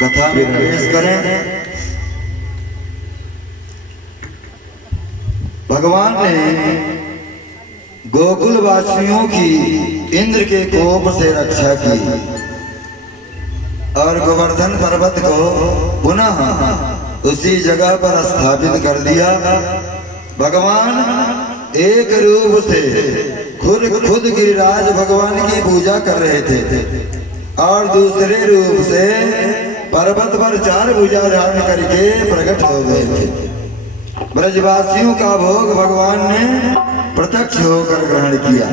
कथा में प्रवेश करें। भगवान ने गोकुल वासियों की इंद्र के कोप से रक्षा की और गोवर्धन पर्वत को पुनः उसी जगह पर स्थापित कर दिया। भगवान एक रूप से खुद गिरिराज भगवान की पूजा कर रहे थे और दूसरे रूप से पर्वत पर 4 भुजा धारण करके प्रकट हो गए थे। ब्रजवासियों का भोग भगवान ने प्रत्यक्ष होकर ग्रहण किया।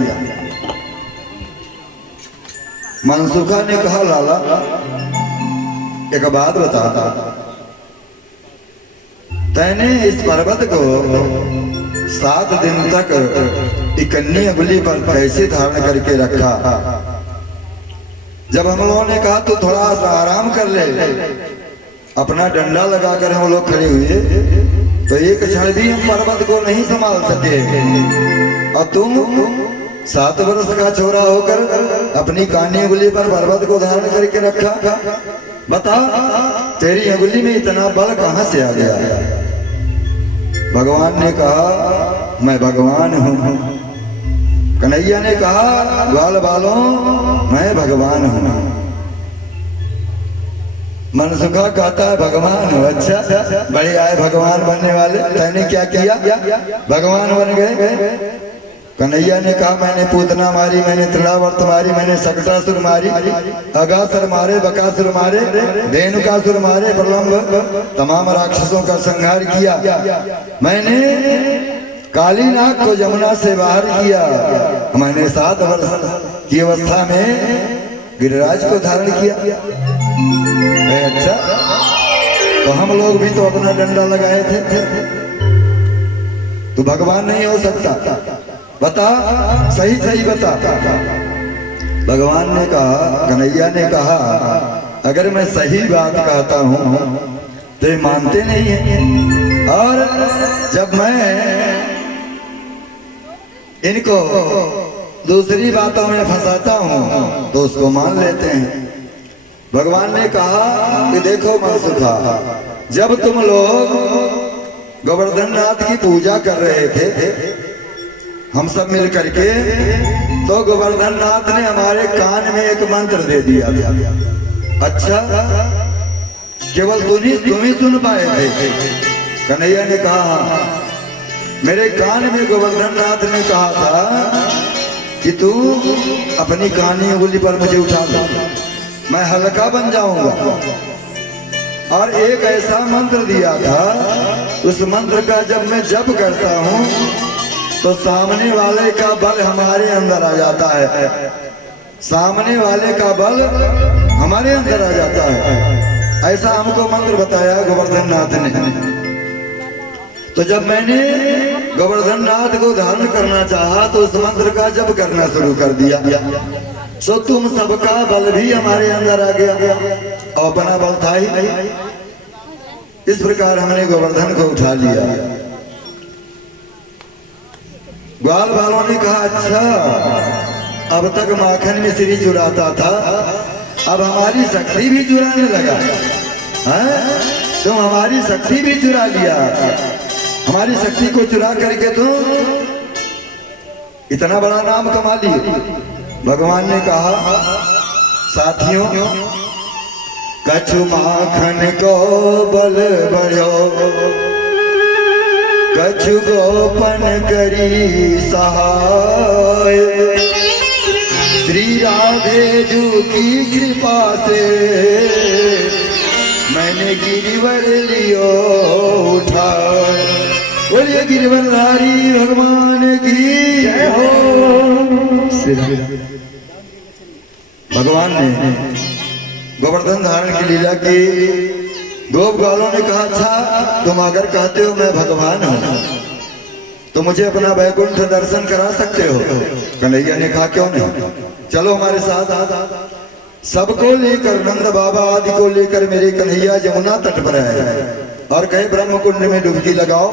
मनसुखा ने कहा, लाला एक बात बता, तैने इस पर्वत को 7 दिन तक इकन्नी अंगुली पर कैसे धारण करके रखा? जब हम लोगों ने कहा तू थोड़ा सा आराम कर ले, अपना डंडा लगाकर हम लोग खड़े हुए तो एक क्षण भी हम पर्वत को नहीं संभाल सके, और तुम 7 वर्ष का छोरा होकर अपनी कानी अंगुली पर पर्वत को धारण करके रखा। बता, तेरी अंगुली में इतना बल कहां से आ गया? भगवान ने कहा, मैं भगवान हूं। कन्हैया ने कहा, ग्वाल बालों मैं भगवान हूं। मनसुखा कहता है, भगवान हो? अच्छा, बड़े आए भगवान बनने वाले, तैने क्या किया? भगवान बन गए। कन्हैया ने कहा, मैंने पूतना मारी, मैंने तृणावर्त मारी, मैंने सकटासुर मारी, अगासुर मारे, बकासुर मारे, धेनुकासुर मारे, प्रलंब तमाम राक्षसों का संहार किया। मैंने काली नाग को यमुना से बाहर किया। मैंने 7 वर्ष की अवस्था में गिरिराज को धारण किया। अच्छा, तो हम लोग भी तो अपना डंडा लगाए थे, तो भगवान नहीं हो सकता? बता, सही सही बता। भगवान ने कहा, कन्हैया ने कहा, अगर मैं सही बात कहता हूं तो ये मानते नहीं है, और जब मैं इनको दूसरी बातों में फंसाता हूं तो उसको मान लेते हैं। भगवान ने कहा कि देखो मनसुखा, जब तुम लोग गोवर्धन नाथ की पूजा कर रहे थे हम सब मिल करके, तो गोवर्धन नाथ ने हमारे कान में एक मंत्र दे दिया। अच्छा, केवल तुम ही सुन पाए थे? कन्हैया ने कहा, मेरे कान में गोवर्धन नाथ ने कहा था कि तू अपनी कानी उंगली पर मुझे उठा दो, मैं हल्का बन जाऊंगा, और एक ऐसा मंत्र दिया था, उस मंत्र का जब मैं जप करता हूं तो सामने वाले का बल हमारे अंदर आ जाता है, सामने वाले का बल हमारे अंदर आ जाता है। ऐसा हमको मंत्र बताया गोवर्धन नाथ ने। तो जब मैंने गोवर्धन नाथ को धारण करना चाहा तो उस मंत्र का जप करना शुरू कर दिया, तो तुम सबका बल भी हमारे अंदर आ गया, और अपना बल था ही नहीं। इस प्रकार हमने गोवर्धन को उठा लिया। ग्वाल बालों ने कहा, अच्छा, अब तक माखन में श्री चुराता था, अब हमारी शक्ति भी चुराने लगा है? तुम हमारी शक्ति भी चुरा लिया। हमारी शक्ति को चुरा करके तुम इतना बड़ा नाम कमा लिए। भगवान ने कहा, साथियों, कछु माखन को बल बढ़ो, कछु गोपन करी सहाय, श्री राधे जू की कृपा से मैंने गिरिवर लियो उठा। बोलिए गिरिवरधारी भगवान की जय हो। भगवान ने गोवर्धन धारण की लीला की। गोप ग्वालों ने कहा, अच्छा, तुम अगर कहते हो मैं भगवान हूं तो मुझे अपना वैकुंठ दर्शन करा सकते हो? कन्हैया ने कहा, क्यों नहीं, चलो हमारे साथ। सबको लेकर, नंद बाबा आदि को लेकर मेरे कन्हैया यमुना तट पर आए और कहे ब्रह्म कुंड में डुबकी लगाओ।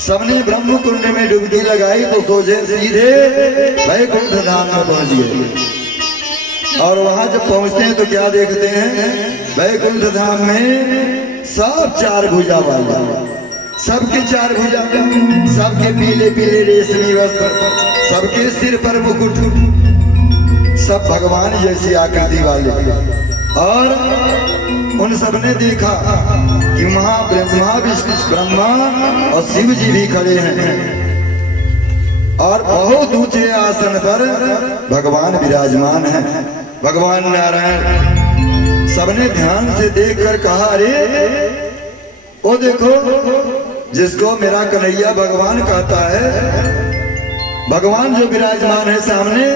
सबने ब्रह्म कुंड में डुबकी लगाई तो सोचे सीधे वैकुंठ धाम में पहुंच गए। और वहां जब पहुंचते हैं तो क्या देखते हैं, वैकुंठ धाम में सब चार भुजा वाले, सबके चार भुजा, सबके पीले पीले रेशमी वस्त्र, सबके सिर पर मुकुट, सब भगवान जैसी आकृति वाले। और उन सब ने देखा कि वहां ब्रह्मा विष्णु ब्रह्मा और शिव जी भी खड़े हैं और बहुत ऊंचे आसन पर भगवान विराजमान हैं, भगवान नारायण। सबने ध्यान से देखकर कहा, अरे वो देखो, जिसको मेरा कन्हैया भगवान कहता है, भगवान जो विराजमान है सामने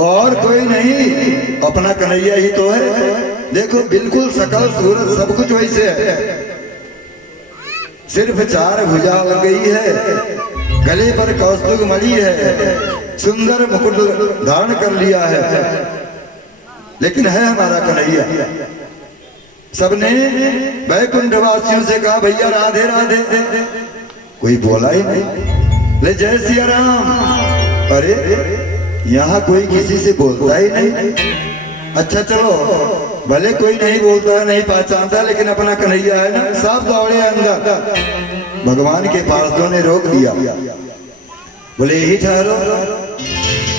और कोई नहीं, अपना कन्हैया ही तो है। देखो बिल्कुल सकल सूरत सब कुछ वैसे है, सिर्फ चार भुजा लग गई है, गले पर कौस्तुभ मणि है, सुंदर मुकुट धारण कर लिया है, लेकिन है हमारा कन्हैया। सबने वैकुंठ वासियों से कहा, भैया राधे राधे। कोई बोला ही नहीं, ले जय सिया राम। अरे यहाँ कोई किसी से बोलता ही नहीं। अच्छा चलो, भले कोई नहीं बोलता नहीं पहचानता, लेकिन अपना कन्हैया है ना, सब दौड़े अंदर। भगवान के पार्षदों ने रोक दिया, बोले यही ठहरो,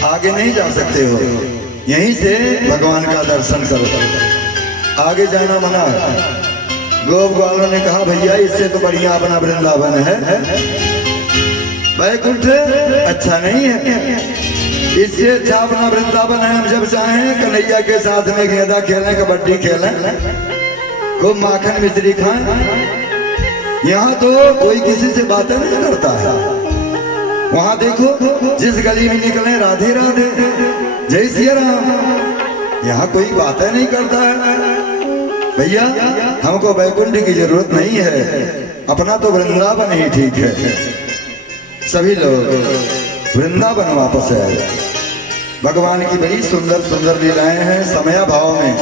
आगे नहीं जा सकते हो, यहीं से भगवान का दर्शन करो, आगे जाना मना है। गोप वालों ने कहा, भैया इससे तो बढ़िया अपना वृंदावन है, वैकुंठ अच्छा नहीं है, इससे अच्छा अपना वृंदावन है। हम जब चाहें कन्हैया के साथ में गेंदा खेलें, कबड्डी खेलें, खूब माखन मिश्री खाएं। यहाँ तो कोई किसी से बातें नहीं करता है। वहां देखो, जिस गली में निकले राधे राधे जय सिया राम, यहाँ कोई बातें नहीं करता है। भैया हमको वैकुंठ की जरूरत नहीं है, अपना तो वृंदावन ही ठीक है। सभी लोग वृंदावन वापस आए। भगवान की बड़ी सुंदर सुंदर लीलाएं हैं। समय भाव में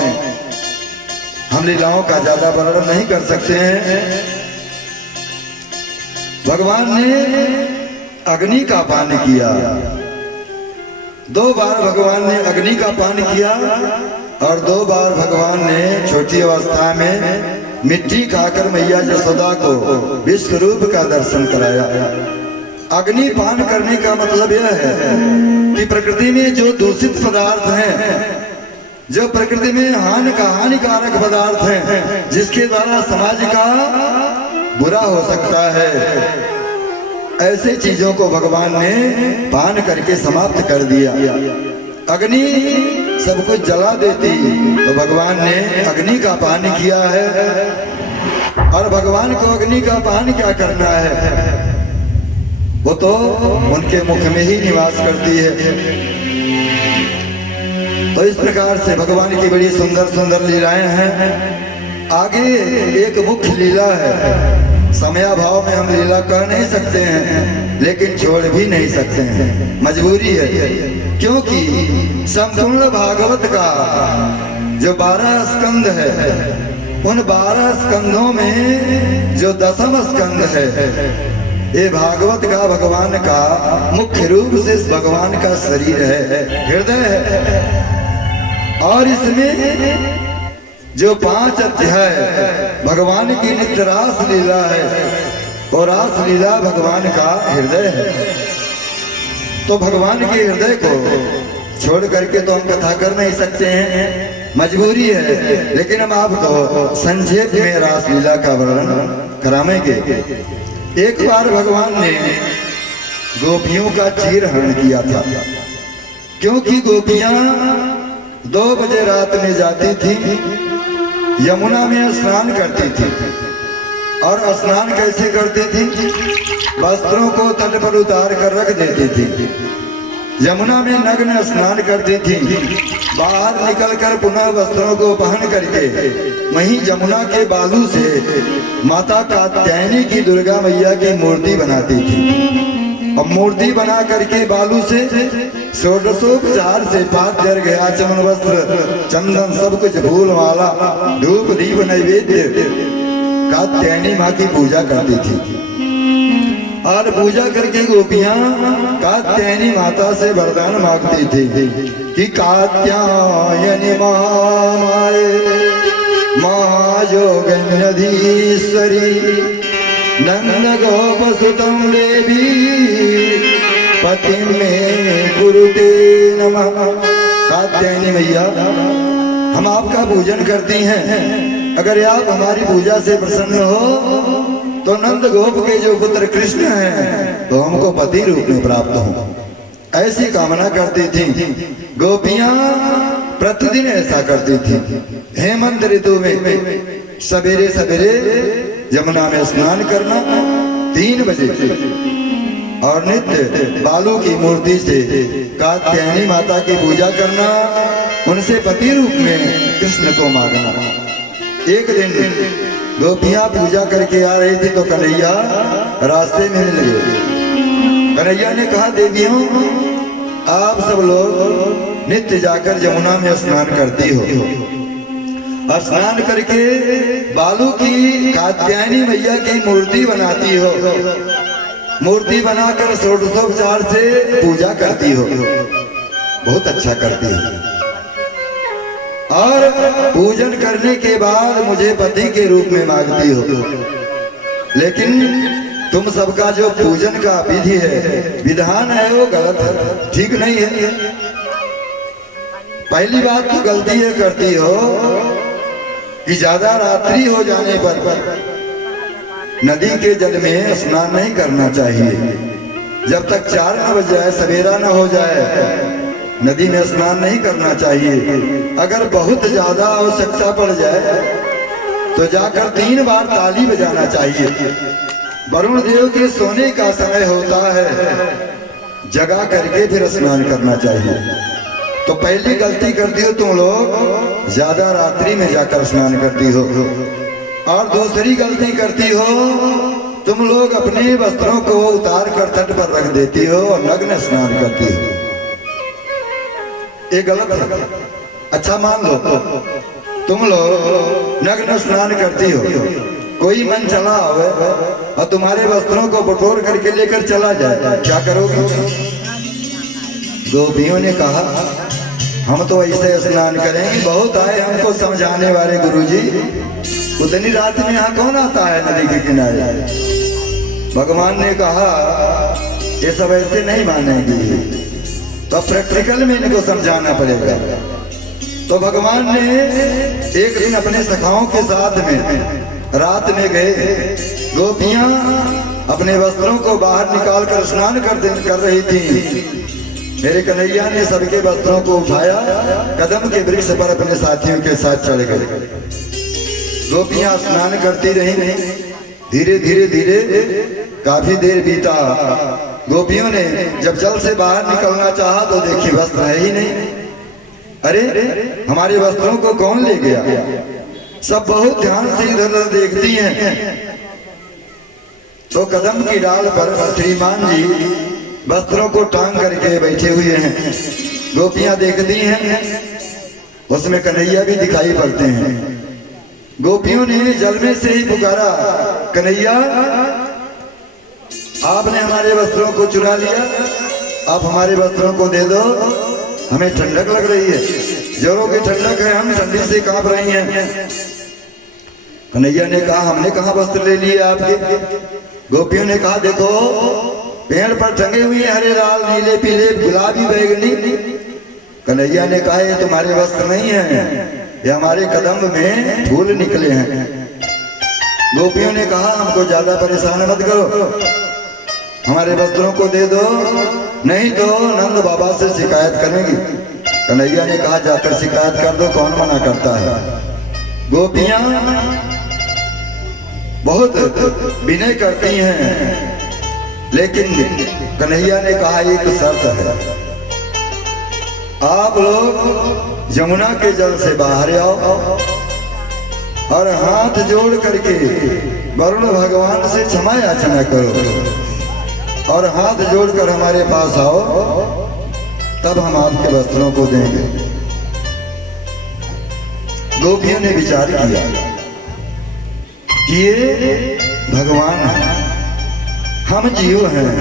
हम लीलाओं का ज्यादा वर्णन नहीं कर सकते हैं। भगवान ने अग्नि का पान किया, 2 बार भगवान ने अग्नि का पान किया, और 2 बार भगवान ने छोटी अवस्था में मिट्टी खाकर मैया यशोदा को विश्व रूप का दर्शन कराया। अग्नि पान करने का मतलब यह है कि प्रकृति में जो दूषित पदार्थ हैं, जो प्रकृति में हानिकारक पदार्थ हैं, जिसके द्वारा समाज का बुरा हो सकता है, ऐसे चीजों को भगवान ने पान करके समाप्त कर दिया। अग्नि सब कुछ जला देती, तो भगवान ने अग्नि का पान किया है। और भगवान को अग्नि का पान क्या करना है, वो तो उनके मुख में ही निवास करती है। तो इस प्रकार से भगवान की बड़ी सुंदर सुंदर लीलाएं हैं। आगे एक मुख्य लीला है, समयाभाव में हम लीला कह नहीं सकते हैं, लेकिन छोड़ भी नहीं सकते हैं, मजबूरी है। क्योंकि संपूर्ण भागवत का जो 12 स्कंद है, उन 12 स्कंदों में जो 10वां स्कंद है, ये भागवत का भगवान का मुख्य रूप से भगवान का शरीर है, हृदय है। और इसमें जो 5 अध्याय भगवान की नित्य रास लीला है, और रास लीला भगवान का हृदय है। तो भगवान के हृदय को छोड़ करके तो हम कथा कर नहीं सकते हैं, मजबूरी है। लेकिन हम आपको संक्षेप में रास लीला का वर्णन कराएंगे। एक बार भगवान ने गोपियों का चीरहरण किया था, क्योंकि गोपियां 2 बजे रात में जाती थी, यमुना में स्नान करती थी। और स्नान कैसे करती थी, वस्त्रों को तट पर उतार कर रख देती थी, यमुना में नग्न स्नान करती थी। बाहर निकलकर पुनः वस्त्रों को पहन करके वहीं यमुना के बालू से माता कात्यायनी की दुर्गा मैया की मूर्ति बनाती थी। अब मूर्ति बना करके बालू से षोडशोपचार से पाद्य अर्घ्य आचमन वस्त्र चंदन सब कुछ फूल माला धूप दीप नैवेद्य कात्यायनी माँ की पूजा करती थी। और पूजा करके गोपियां कात्यायनी माता से वरदान मांगती थी कि कात्यायनी माए महायोगीश्वरी नंद गोप सुतम देवी पति में गुरुते नमः। कात्यायनी मैया, हम आपका पूजन करती हैं, अगर आप हमारी पूजा से प्रसन्न हो तो नंद गोप के जो पुत्र कृष्ण हैं तो हमको पति रूप में प्राप्त हो, ऐसी कामना करती थी। गोपियां प्रतिदिन ऐसा करती थी। हेमंत ऋतु में सवेरे सवेरे यमुना में स्नान करना 3 बजे और नित्य बालू की मूर्ति से कात्यायनी माता की पूजा करना, उनसे पति रूप में कृष्ण को मांगना। एक दिन गोपियां पूजा करके आ रही थी तो कन्हैया रास्ते में मिल गए। कन्हैया ने कहा, देवियों आप सब लोग नित्य जाकर यमुना में स्नान करती हो, स्नान करके बालू की कात्यायनी मैया की मूर्ति बनाती हो, मूर्ति बनाकर षोडशोपचार से पूजा करती हो, बहुत अच्छा करती हो, और पूजन करने के बाद मुझे पति के रूप में मांगती हो। लेकिन तुम सबका जो पूजन का विधि है, विधान है, वो गलत है, ठीक नहीं है। पहली बात तो गलती ये करती हो कि ज्यादा रात्रि हो जाने पर नदी के जल में स्नान नहीं करना चाहिए। जब तक 4 न बज जाए, सवेरा न हो जाए, नदी में स्नान नहीं करना चाहिए। अगर बहुत ज्यादा आवश्यकता पड़ जाए तो जाकर 3 बार ताली बजाना चाहिए। वरुण देव के सोने का समय होता है, जगा करके फिर स्नान करना चाहिए। तो पहली गलती करती हो तुम लोग, ज्यादा रात्रि में जाकर स्नान करती हो। और दूसरी गलती करती हो, तुम लोग अपने वस्त्रों को उतार कर तट पर रख देती हो और नग्न स्नान करती हो। ये गलत है। अच्छा मान लो तुम लोग नग्न स्नान करती हो, कोई मन चला आवे और तुम्हारे वस्त्रों को बटोर करके लेकर चला जाए, क्या करोगे? गोपियों ने कहा, हम तो ऐसे स्नान करेंगे, बहुत आए हमको समझाने वाले गुरुजी, उतनी रात में यहाँ कौन आता है नदी के किनारे? भगवान ने कहा, ये सब ऐसे नहीं मानेगी, तो प्रैक्टिकल में इनको समझाना पड़ेगा। तो भगवान ने एक दिन अपने सखाओं के साथ में रात में गए। गोपियां अपने वस्त्रों को बाहर निकाल कर स्नान कर रही थी। मेरे कन्हैया ने सबके वस्त्रों को उठाया, कदम के वृक्ष पर अपने साथियों के साथ चढ़ गए। गोपियां स्नान करती रही, धीरे धीरे धीरे काफी देर बीता। गोपियों ने जब जल से बाहर निकलना चाहा तो देखी वस्त्र है ही नहीं। अरे हमारे वस्त्रों को कौन ले गया? सब बहुत ध्यान से इधर उधर देखती हैं। तो कदम की डाल पर श्रीमान जी वस्त्रों को टांग करके बैठे हुए हैं। गोपियां देखती हैं, उसमें कन्हैया भी दिखाई पड़ते हैं। गोपियों ने जल में से ही पुकारा, कन्हैया आपने हमारे वस्त्रों को चुरा लिया, आप हमारे वस्त्रों को दे दो, हमें ठंडक लग रही है, जोरों की ठंडक है, हम ठंडी से कांप रही हैं। कन्हैया ने कहा, हमने कहा वस्त्र ले लिए आपके? गोपियों ने कहा, देखो पेड़ पर टंगे हुए हरे लाल नीले पीले गुलाबी बैगनी। कन्हैया ने कहा, ये तुम्हारे वस्त्र नहीं है, ये हमारे कदम में फूल निकले हैं। गोपियों ने कहा, हमको ज्यादा परेशान मत करो, हमारे वस्त्रों को दे दो, नहीं तो नंद बाबा से शिकायत करेंगी। कन्हैया ने कहा, जाकर शिकायत कर दो, कौन मना करता है। गोपियां बहुत विनय करती हैं, लेकिन कन्हैया ने कहा, एक शर्त है, आप लोग यमुना के जल से बाहर आओ और हाथ जोड़ करके वरुण भगवान से क्षमा याचना करो और हाथ जोड़कर हमारे पास आओ, तब हम आपके वस्त्रों को देंगे। गोपियों ने विचार किया कि ये भगवान है, हम जीव हैं,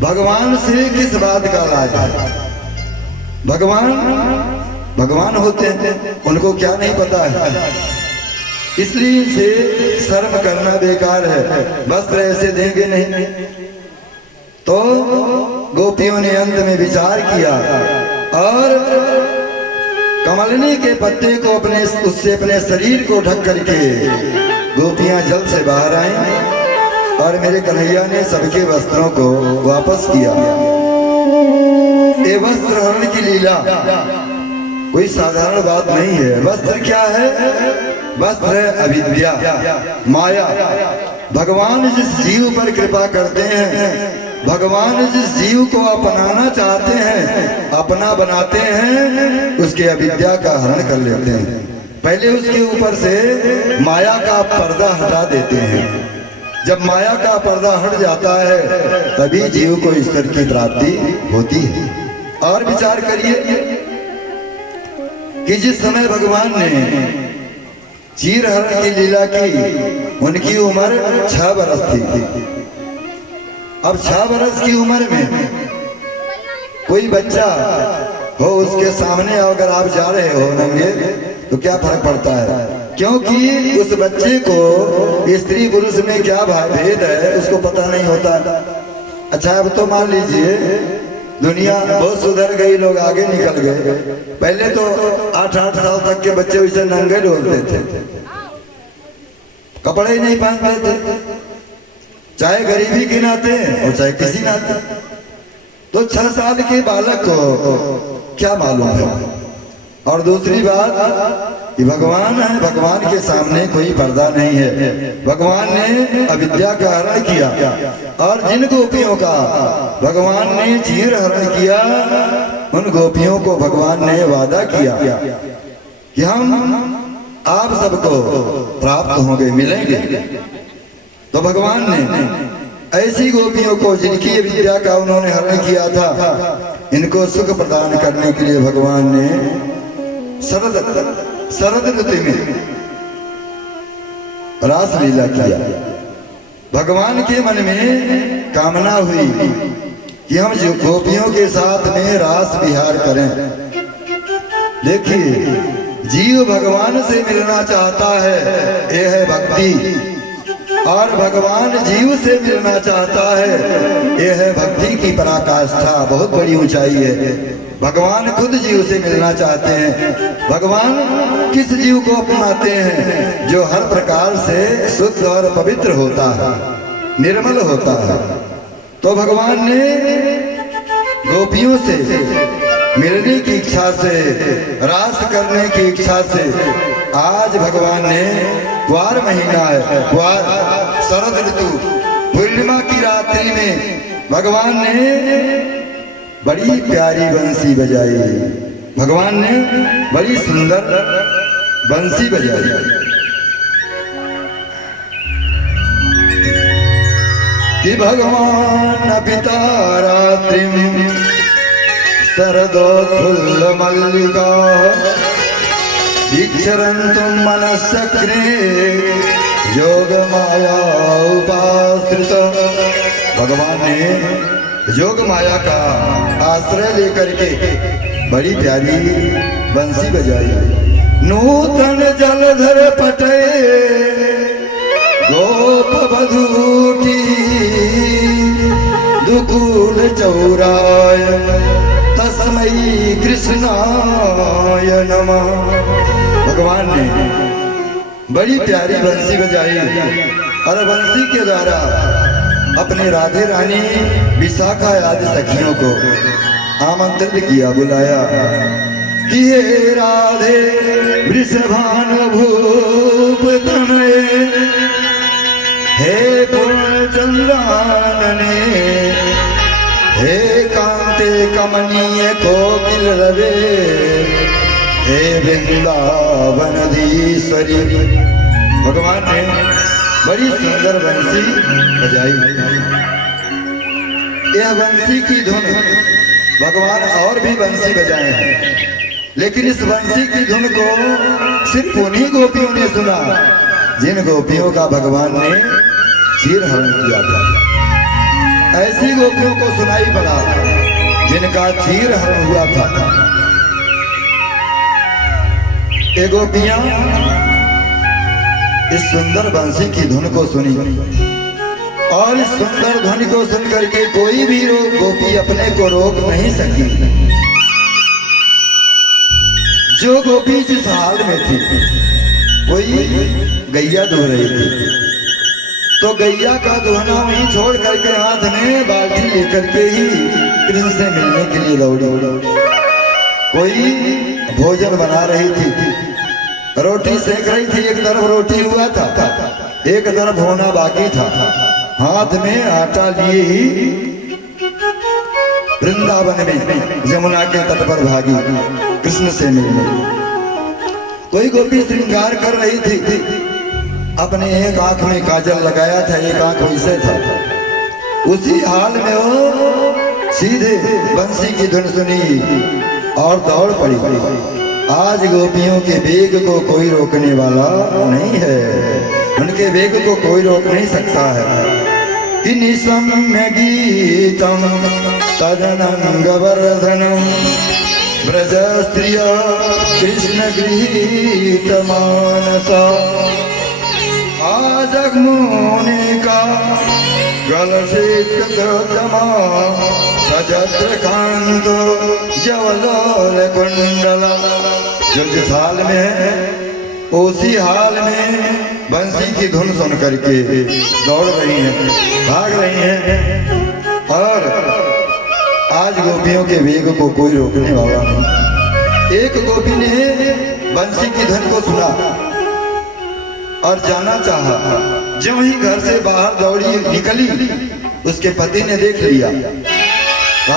भगवान से किस बात का लाज है। भगवान होते हैं, उनको क्या नहीं पता है, इसलिए इनसे शर्म करना बेकार है। वस्त्र ऐसे देंगे नहीं। तो गोपियों ने अंत में विचार किया और कमलनी के पत्ते को उससे अपने शरीर को ढक करके गोपियां जल से बाहर आईं और मेरे कन्हैया ने सबके वस्त्रों को वापस किया। ये वस्त्र हरण की लीला कोई साधारण बात नहीं है। वस्त्र क्या है? वस्त्र है अविद्या, माया। भगवान जिस जीव पर कृपा करते हैं, भगवान जिस जीव को अपनाना चाहते हैं, अपना बनाते हैं, उसके अविद्या का हरण कर लेते हैं। पहले उसके ऊपर से माया का पर्दा हटा देते हैं। जब माया का पर्दा हट जाता है तभी जीव को ईश्वर की प्राप्ति होती है। और विचार करिए कि जिस समय भगवान ने चीर हरण की लीला की, उनकी उम्र 6 बरस थी। अब 6 बरस की उम्र में कोई बच्चा हो उसके सामने अगर आप जा रहे हो नंगे तो क्या फर्क पड़ता है, क्योंकि उस बच्चे को स्त्री पुरुष में क्या भेद है उसको पता नहीं होता। अच्छा अब तो मान लीजिए दुनिया बहुत सुधर गई, लोग आगे निकल गए। पहले तो 8-8 साल तक के बच्चे वैसे नंगे डोलते थे, कपड़े ही नहीं पहनते थे, चाहे गरीबी के नाते और चाहे किसी नाते। तो 6 साल के बालक को क्या मालूम है। और दूसरी बात कि भगवान है, भगवान के सामने कोई पर्दा नहीं है। भगवान ने अविद्या का हरण किया और जिन गोपियों का भगवान ने चीर हरण किया, उन गोपियों को भगवान ने वादा किया कि हम आप सबको प्राप्त होंगे, मिलेंगे। तो भगवान ने ऐसी गोपियों को जिनकी विद्या का उन्होंने हरण किया था, इनको सुख प्रदान करने के लिए भगवान ने शरद ऋतु में रास लीला किया। भगवान के मन में कामना हुई कि हम जो गोपियों के साथ में रास विहार करें। देखिए, जीव भगवान से मिलना चाहता है, यह है भक्ति। और भगवान जीव से मिलना चाहता है, यह है भक्ति की पराकाष्ठा, बहुत बड़ी ऊंचाई है। भगवान खुद जीव से मिलना चाहते हैं। भगवान किस जीव को अपनाते हैं? जो हर प्रकार से शुद्ध और पवित्र होता है, निर्मल होता है। तो भगवान ने गोपियों से मिलने की इच्छा से, रास करने की इच्छा से, आज भगवान ने द्वार महीना है, द्वार शरद ऋतु पूर्णिमा की रात्रि में भगवान ने बड़ी प्यारी बंसी बजाई। भगवान ने बड़ी सुंदर बंसी बजाई। कि भगवान पिता रात्रि शरदोत्फुल्ल मल्लिका विचरन्तुं मनश्चक्रे योग माया उपाश्रित। भगवान ने योग माया का आश्रय लेकर के बड़ी प्यारी बंसी बजाई। नूतन जलधर पटे गोप बधूटी दुकूल चौराय तस्मै कृष्णाय नमः। भगवान ने बड़ी प्यारी बंसी बजाई और बंसी के द्वारा अपने राधे रानी विशाखा आदि सखियों को आमंत्रित किया, बुलाया कि हे राधे वृषभानुभूप तनये, हे पूर्णचंद्रानने, हे कांते कमनीय कोकिल रवे, हे वृंदावनधीश्वरी। भगवान ने बड़ी सुंदर बंसी बजाई। यह बंसी की धुन भगवान और भी बंसी बजाए हैं, लेकिन इस बंसी की धुन को सिर्फ उन्हीं गोपियों ने सुना जिन गोपियों का भगवान ने चीर हरण किया था। ऐसी गोपियों को सुनाई पड़ा जिनका चीर हरण हुआ था। ये गोपियां इस सुंदर बंसी की धुन को सुनी और इस सुंदर धुन को सुन करके कोई भी गोपी अपने को रोक नहीं सकी। जो गोपी जिस हाल में थी, कोई गैया दुह रही थी, तो गैया का दुहना वहीं छोड़ करके हाथ में बाल्टी लेकर के ही कृष्ण से मिलने के लिए दौड़ी। कोई भोजन बना रही थी, रोटी सेक रही थी, एक तरफ रोटी हुआ था, एक तरफ होना बाकी था। हाथ में आटा लिए ही वृंदावन में यमुना के तट पर भागी कृष्ण से मिलने। कोई गोपी श्रृंगार कर रही थी, अपने एक आंख में काजल लगाया था, एक आंख वैसे था। उसी हाल में वो सीधे बंसी की धुन सुनी और दौड़ पड़ी। आज गोपियों के वेग को कोई रोकने वाला नहीं है, उनके वेग को कोई रोक नहीं सकता है। कि निशम्य गीतम तदनंगवर्धनम ब्रज स्त्रिय कृष्ण गृहीत मानसा आजगमुनिका गलसेतमा सजत्र कांत जवलोल कुंडला। जो जिस हाल में है उसी हाल में बंसी की धुन सुन करके दौड़ रही हैं, भाग रही हैं। और आज गोपियों के वेग को कोई रोकने वाला नहीं। एक गोपी ने बंसी की धुन को सुना और जाना चाहा। जब ही घर से बाहर दौड़ी निकली, उसके पति ने देख लिया।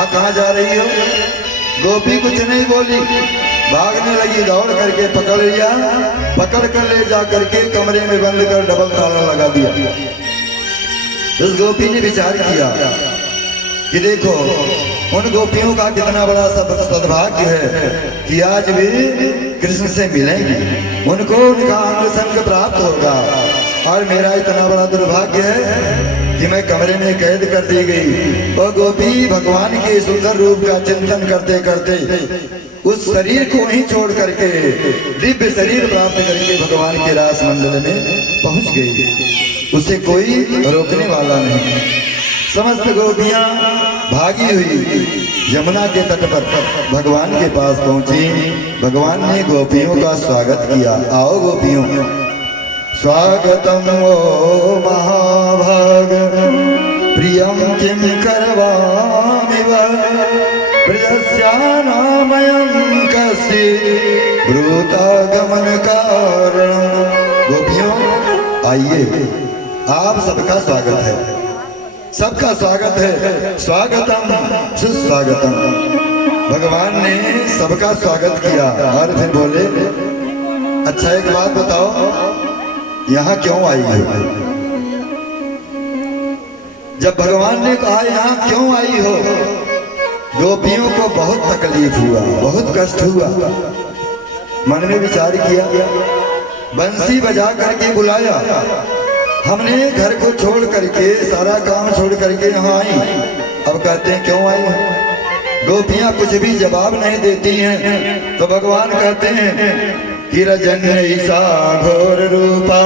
कहाँ जा रही हो? गोपी कुछ नहीं बोली, भागने लगी, दौड़ करके पकड़ लिया, पकड़ कर ले जा करके कमरे में बंद कर डबल ताला लगा दिया। उस गोपी ने विचार किया कि देखो उन गोपियों का कितना बड़ा सद्भाग्य है कि आज भी कृष्ण से मिलेंगे, उनको उनका अंग संग प्राप्त होगा, और मेरा इतना बड़ा दुर्भाग्य है कि मैं कमरे में कैद कर दी गई। वो गोपी भगवान के सुंदर रूप का चिंतन करते करते उस शरीर को ही छोड़ करके दिव्य शरीर प्राप्त करके भगवान के रास मंडल में पहुंच गई। उसे कोई रोकने वाला नहीं। समस्त गोपियां भागी हुई यमुना के तट पर भगवान के पास पहुंची। भगवान ने गोपियों का स्वागत किया। आओ गोपियों, स्वागतम ओ महाभाग प्रियम किम करवामि ब्रजस्यानामयं कस्य ब्रूतागमन कारणं। गोपियों आइए, आप सबका स्वागत है, सबका स्वागत है। स्वागतम सुस्वागतम। भगवान ने सबका स्वागत किया और फिर बोले, अच्छा एक बात बताओ, यहाँ क्यों आई हो? जब भगवान ने कहा यहाँ क्यों आई हो, गोपियों को बहुत तकलीफ हुआ, बहुत कष्ट हुआ। मन में विचार किया, बंसी बजा करके बुलाया, हमने घर को छोड़ करके सारा काम छोड़ करके यहाँ आई, अब कहते हैं क्यों आई है? गोपियां कुछ भी जवाब नहीं देती हैं। तो भगवान कहते हैं कि रजन्यसा घोर रूपा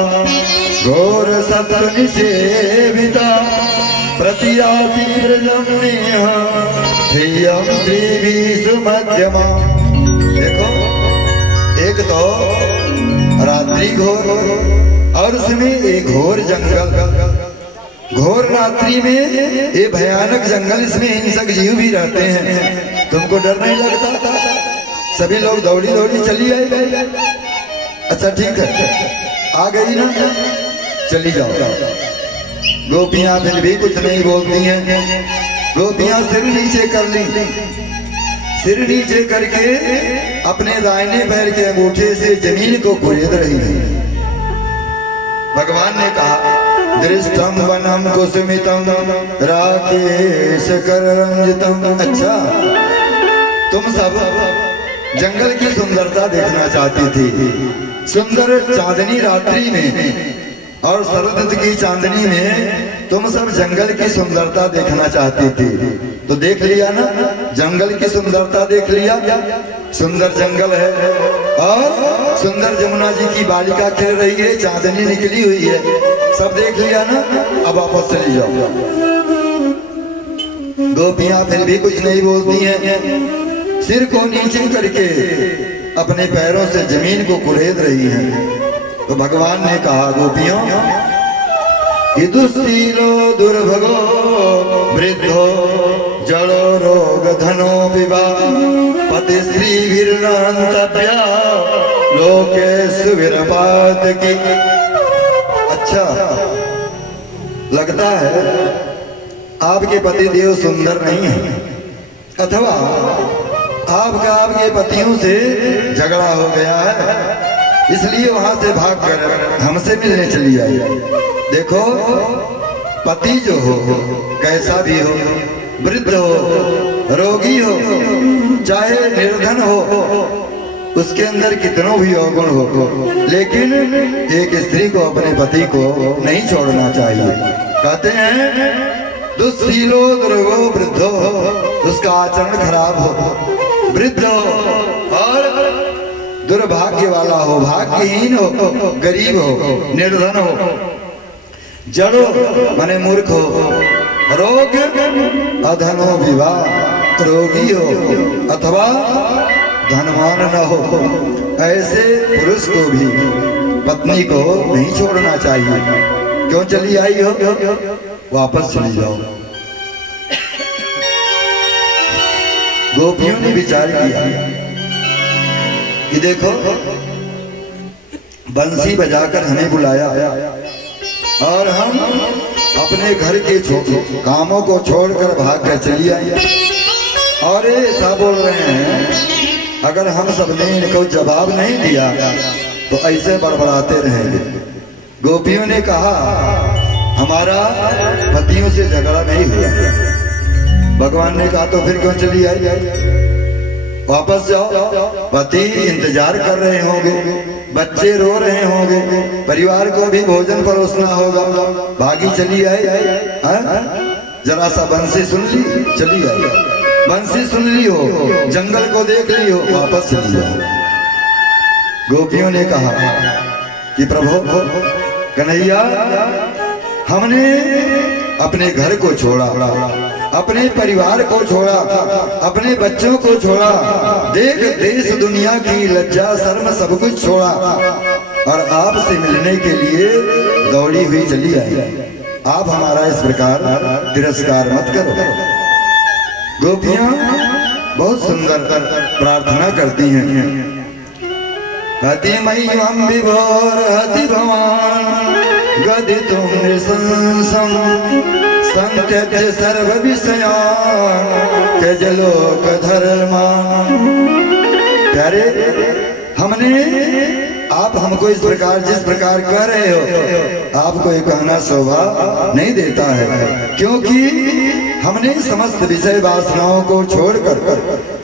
घोर सत्व निषेविता प्रतियाति ब्रजम्यः प्रियम त्रिविशु मध्यमा। देखो, एक तो रात्रि घोर और उसमें एक घोर जंगल, घोर रात्रि में ये भयानक जंगल, इसमें हिंसक जीव भी रहते हैं। तुमको डर नहीं लगता? सभी लोग दौड़ी दौड़ी चली आई। अच्छा ठीक है, आ गई ना, चली जाओ। गोपियां फिर भी कुछ नहीं बोलती हैं। गोपियां सिर नीचे कर ली, सिर नीचे करके अपने दाहिने पैर के अंगूठे से जमीन को खुरेद रही है। भगवान ने कहा, दृष्टम वनम कुसुमितम राकेश कररंजितम। अच्छा, तुम सब जंगल की सुंदरता देखना चाहती थी। सुंदर चांदनी रात्रि में और शरद की चांदनी में तुम सब जंगल की सुंदरता देखना चाहती थी, तो देख लिया ना, जंगल की सुंदरता देख लिया, सुंदर जंगल है और सुंदर जमुना जी की बालिका खेल रही है, चांदनी निकली हुई है, सब देख लिया ना। अब वापस चली जाओ। गोपियां फिर भी कुछ नहीं बोलती हैं, सिर को नीचे करके अपने पैरों से जमीन को कुरेद रही हैं। तो भगवान ने कहा, गोपियों कि दुस्सीलो दुर्भगो वृद्धो जड़ो रोग धनो विवा पति स्त्री वीरनांतव्या लोके सुविरपात की। अच्छा लगता है आपके पति देव सुंदर नहीं है, अथवा आपका आपके पतियों से झगड़ा हो गया है, इसलिए वहां से भागकर हमसे मिलने चली आई। देखो पति जो हो कैसा भी हो, वृद्ध हो, रोगी हो, चाहे निर्धन हो, उसके अंदर कितनों भी अवगुण हो, लेकिन एक स्त्री को अपने पति को नहीं छोड़ना चाहिए। कहते हैं दुस्सीलो दुर्गो वृद्धो, उसका आचरण खराब हो, वृद्ध हो और दुर्भाग्य वाला हो, भाग्यहीन हो, गरीब हो, निर्धन हो, जड़ो माने मूर्ख हो, रोग अधनो विवाह, रोगी हो अथवा धनवान न हो, ऐसे पुरुष को भी पत्नी को नहीं छोड़ना चाहिए। क्यों चली आई हो? वापस चली जाओ। गोपियों ने विचार किया कि देखो बंसी बजाकर हमें बुलाया और हम अपने घर के कामों को छोड़कर भाग कर चली आई, और ऐसा बोल रहे हैं अगर हम सबने इनको जवाब नहीं दिया तो ऐसे बड़बड़ाते रहेंगे। गोपियों ने कहा हमारा पतियों से झगड़ा नहीं हुआ। भगवान ने कहा तो फिर क्यों चली आई? वापस जाओ, पति इंतजार कर रहे होंगे, बच्चे रो रहे होंगे, परिवार को भी भोजन परोसना होगा, भागी चली आई। जरा सा बंसी सुन ली, चली आई। बंसी सुन ली हो, जंगल को देख ली हो, वापस चली जाओ। गोपियों ने कहा कि प्रभु कन्हैया, हमने अपने घर को छोड़ा, अपने परिवार को छोड़ा, अपने बच्चों को छोड़ा, देख देश दुनिया की लज्जा शर्म सब कुछ छोड़ा और आपसे मिलने के लिए दौड़ी हुई चली आई। आप हमारा इस प्रकार तिरस्कार मत करो। गोपियां बहुत सुंदर प्रार्थना करती हैं, कहती मई हम विभोर हति भवान गदि तुम नृशंसम संत्यज्य सर्व विषयान त्यज लोक धर्मान। प्यारे, हमने आप हमको इस प्रकार जिस प्रकार कर रहे हो, आपको ये कहना शोभा नहीं देता है, क्योंकि हमने समस्त विषय वासनाओं को छोड़कर,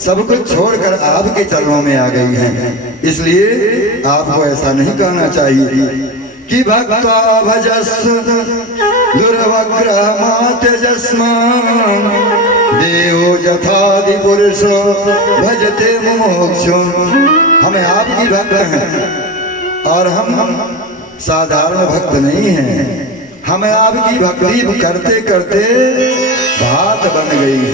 सब कुछ छोड़कर आपके चरणों में आ गई हैं। इसलिए आपको ऐसा नहीं कहना चाहिए कि भक्ता भजस्व दुर्वग्रह मात्यजस्मान देवो यथादि पुरुषो भजते मोक्षम। हमें आपकी भक्त हैं और हम साधारण भक्त नहीं हैं। हमें आपकी भक्ति करते करते भात बन गई है,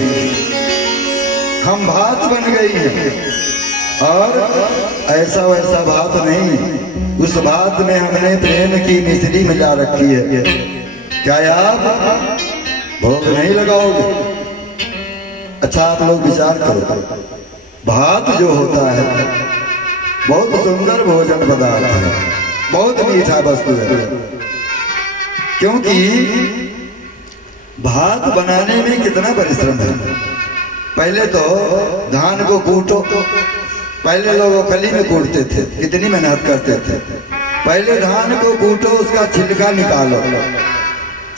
हम भात बन गई हैं, और ऐसा वैसा भात नहीं, उस भात में हमने प्रेम की मिश्री मिला रखी है। क्या आप भोग नहीं लगाओगे? अच्छा आप लोग विचार करो, भात जो होता है बहुत सुंदर भोजन पदार्थ है, बहुत मीठा वस्तु है, क्योंकि भात बनाने में कितना परिश्रम है। पहले तो धान को कूटो, पहले लोग खली में कूटते थे, कितनी मेहनत करते थे। पहले धान को कूटो, उसका छिलका निकालो,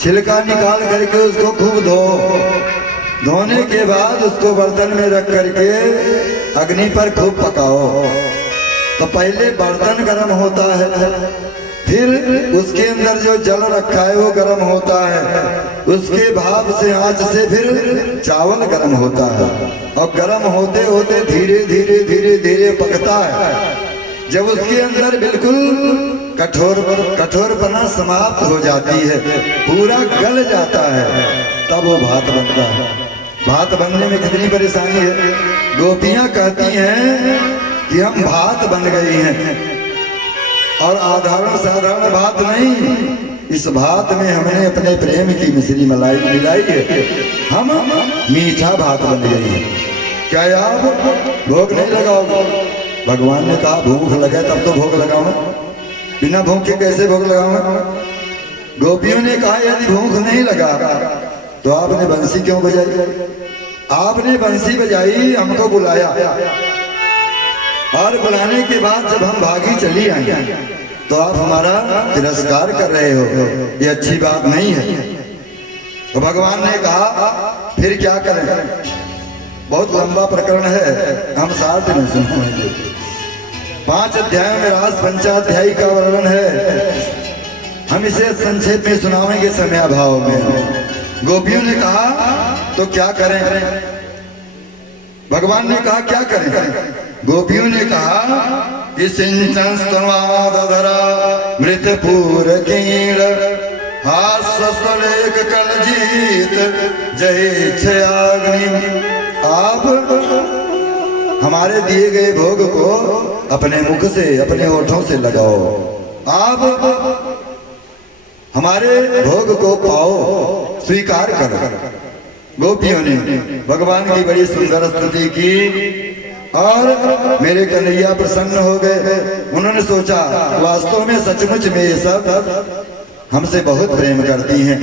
छिलका निकाल करके उसको खूब धो, धोने के बाद उसको बर्तन में रख करके अग्नि पर खूब पकाओ। तो पहले बर्तन गर्म होता है, फिर उसके अंदर जो जल रखा है वो गर्म होता है, उसके भाप से आंच से फिर चावल गर्म होता है और गर्म होते होते धीरे धीरे धीरे धीरे पकता है। जब उसके अंदर बिल्कुल कठोरपना समाप्त हो जाती है, पूरा गल जाता है, तब वो भात बनता है। भात बनने में कितनी परेशानी है। गोपियां कहती हैं कि हम भात बन गई हैं, और साधारण भात नहीं, इस भात में हमने अपने प्रेम की मिश्री मलाई मिलाई है, हम मीठा भात बन गई है। क्या आप भोग नहीं लगाओगे? भगवान ने कहा भूख लगे तब तो भोग लगाऊं, बिना भूख के कैसे भोग लगाऊं? गोपियों ने कहा यदि भूख नहीं लगा तो आपने बंसी क्यों बजाई? आपने बंसी बजाई, हमको बुलाया, और बुलाने के बाद जब हम भागी चली आई तो आप हमारा तिरस्कार कर रहे हो, ये अच्छी बात नहीं है। तो भगवान ने कहा फिर क्या करें? बहुत लंबा प्रकरण है, हम साथ में सुनाएंगे। 5 अध्याय में रास पंचाध्यायी का वर्णन है, हम इसे संक्षेप में सुनाएंगे समयाभाव में। गोपियों ने कहा तो क्या करें? भगवान ने कहा क्या करें? गोपियों ने कहा कि सिंचन स्तनवादधरा मृतपूर कीड़ हास्यलेख कल जीत जय छयाग्नि। आप हमारे दिए गए भोग को अपने मुख से, अपने होठों से लगाओ, आप हमारे भोग को पाओ, स्वीकार करो। गोपियों ने भगवान की बड़ी सुंदर स्तुति की और मेरे कन्हैया प्रसन्न हो गए। उन्होंने सोचा वास्तव में सचमुच में ये सब हमसे बहुत प्रेम करती हैं।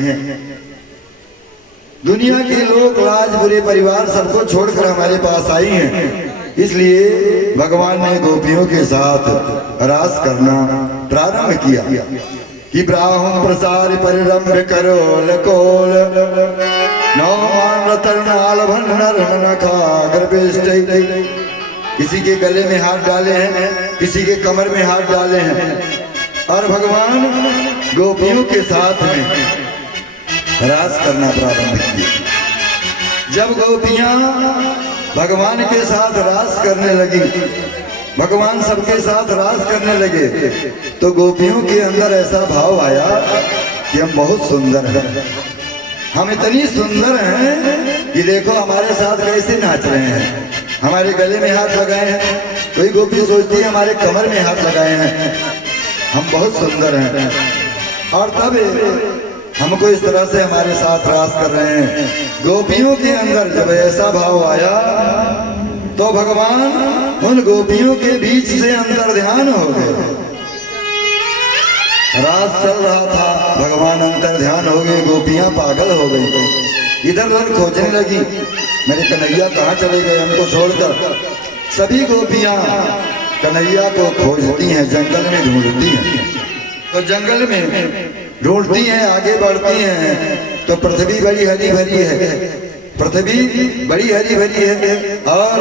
दुनिया के लोग, लाज बुरे परिवार सबको छोड़कर हमारे पास आई हैं, इसलिए भगवान ने गोपियों के साथ रास करना प्रारंभ किया कि ब्राह्मण प्रसार परिरंभ करो लकोल नौमान तरुणाल भन्नर नखाग्र पेष्टै। किसी के गले में हाथ डाले हैं, किसी के कमर में हाथ डाले हैं, और भगवान गोपियों के साथ में रास करना प्रारंभ किया। जब गोपियां भगवान के साथ रास करने लगी, भगवान सबके साथ रास करने लगे, तो गोपियों के अंदर ऐसा भाव आया कि हम बहुत सुंदर हैं, हम इतनी सुंदर हैं कि देखो हमारे साथ कैसे नाच रहे हैं। हमारे गले में हाथ लगाए हैं, कोई गोपी सोचती है हमारे कमर में हाथ लगाए हैं, हम बहुत सुंदर हैं। और तब हमको इस तरह से हमारे साथ रास कर रहे हैं। गोपियों के अंदर जब ऐसा भाव आया तो भगवान उन गोपियों के बीच से अंतर ध्यान हो गए। रास चल रहा था, भगवान अंतर ध्यान हो गए, गोपियां पागल हो गई, इधर उधर खोजने लगी, मेरे कन्हैया कहाँ चले गए हमको छोड़कर। सभी गोपियां कन्हैया को खोजती हैं, जंगल में ढूंढती हैं। तो जंगल में ढूंढती हैं, आगे बढ़ती हैं, तो पृथ्वी बड़ी हरी भरी है, पृथ्वी बड़ी हरी भरी है और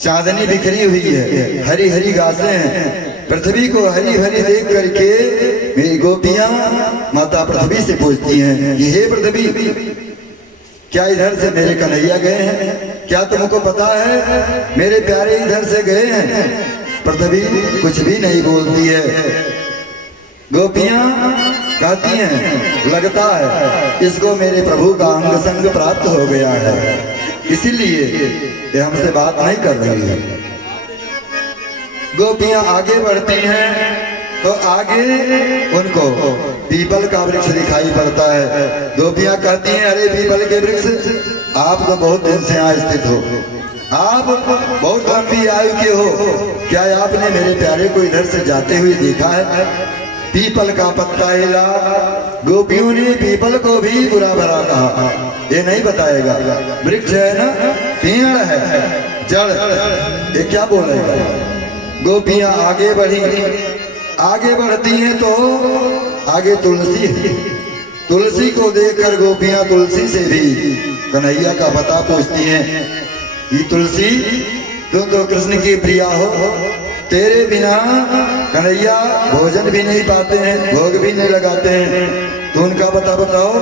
चांदनी बिखरी हुई है, हरी हरी घासें हैं। पृथ्वी को हरी भरी देख करके मेरी गोपियां माता पृथ्वी से पूछती हैं कि हे पृथ्वी, क्या इधर से मेरे कन्हैया गए हैं? क्या तुमको पता है मेरे प्यारे इधर से गए हैं? पृथ्वी कुछ भी नहीं बोलती है। गोपियां कहती हैं लगता है इसको मेरे प्रभु का अंग संग प्राप्त हो गया है, इसीलिए ये हमसे बात नहीं कर रही है। गोपियां आगे बढ़ती हैं तो आगे उनको पीपल का वृक्ष दिखाई पड़ता है। गोपियां कहती हैं अरे पीपल के वृक्ष, आप तो बहुत दिन से यहाँ स्थित हो, आप बहुत लंबी आयु के हो, क्या आपने मेरे प्यारे को इधर से जाते हुए देखा है? पीपल का पत्ता हिला। गोपियों ने पीपल को भी बुरा भला कहा, ये नहीं बताएगा, वृक्ष है ना, पेड़ है, जड़, ये क्या बोलेगा? गोपियां आगे बढ़ी, आगे बढ़ती हैं तो आगे तुलसी है। तुलसी को देखकर गोपियां तुलसी से भी कन्हैया का पता पूछती हैं। ये तुलसी, तुम तो कृष्ण की प्रिया हो, तेरे बिना कन्हैया भोजन भी नहीं पाते हैं, भोग भी नहीं लगाते हैं। तो उनका पता बताओ।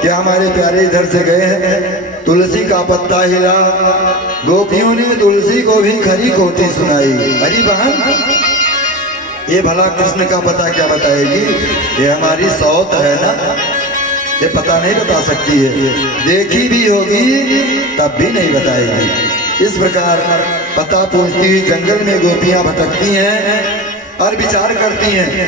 क्या हमारे प्यारे इधर से गए हैं, तुलसी का पत्ता हिला, गोपियों ने तुलसी को भी खरी खोटी सुनाई। अरे बहन, ये भला कृष्ण का पता क्या बताएगी? ये हमारी सौत है ना, ये पता नहीं बता सकती है। देखी भी होगी तब भी नहीं बताएगी। इस प्रकार पता पूछती हुई जंगल में गोपियां भटकती हैं और विचार करती हैं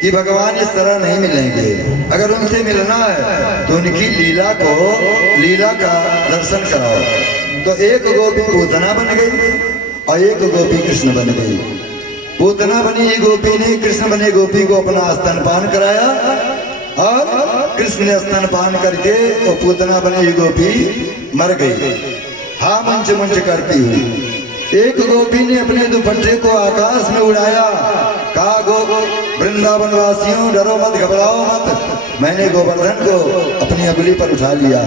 कि भगवान इस तरह नहीं मिलेंगे। अगर उनसे मिलना है तो उनकी लीला का दर्शन कराओ। तो एक गोपी पूतना बन गई और एक गोपी कृष्ण बन गई। पूतना बनी गोपी ने कृष्ण बने गोपी को अपना स्तनपान कराया और कृष्ण ने स्तनपान करके वो पूतना बनी गोपी मर गई। हाँ मंच मंच करती हुई एक गोपी ने अपने दुपट्टे को आकाश में उड़ाया, कहा गो वृंदावन वासियों डरो मत, घबराओ मत, मैंने गोवर्धन को अपनी अंगुली पर उठा लिया।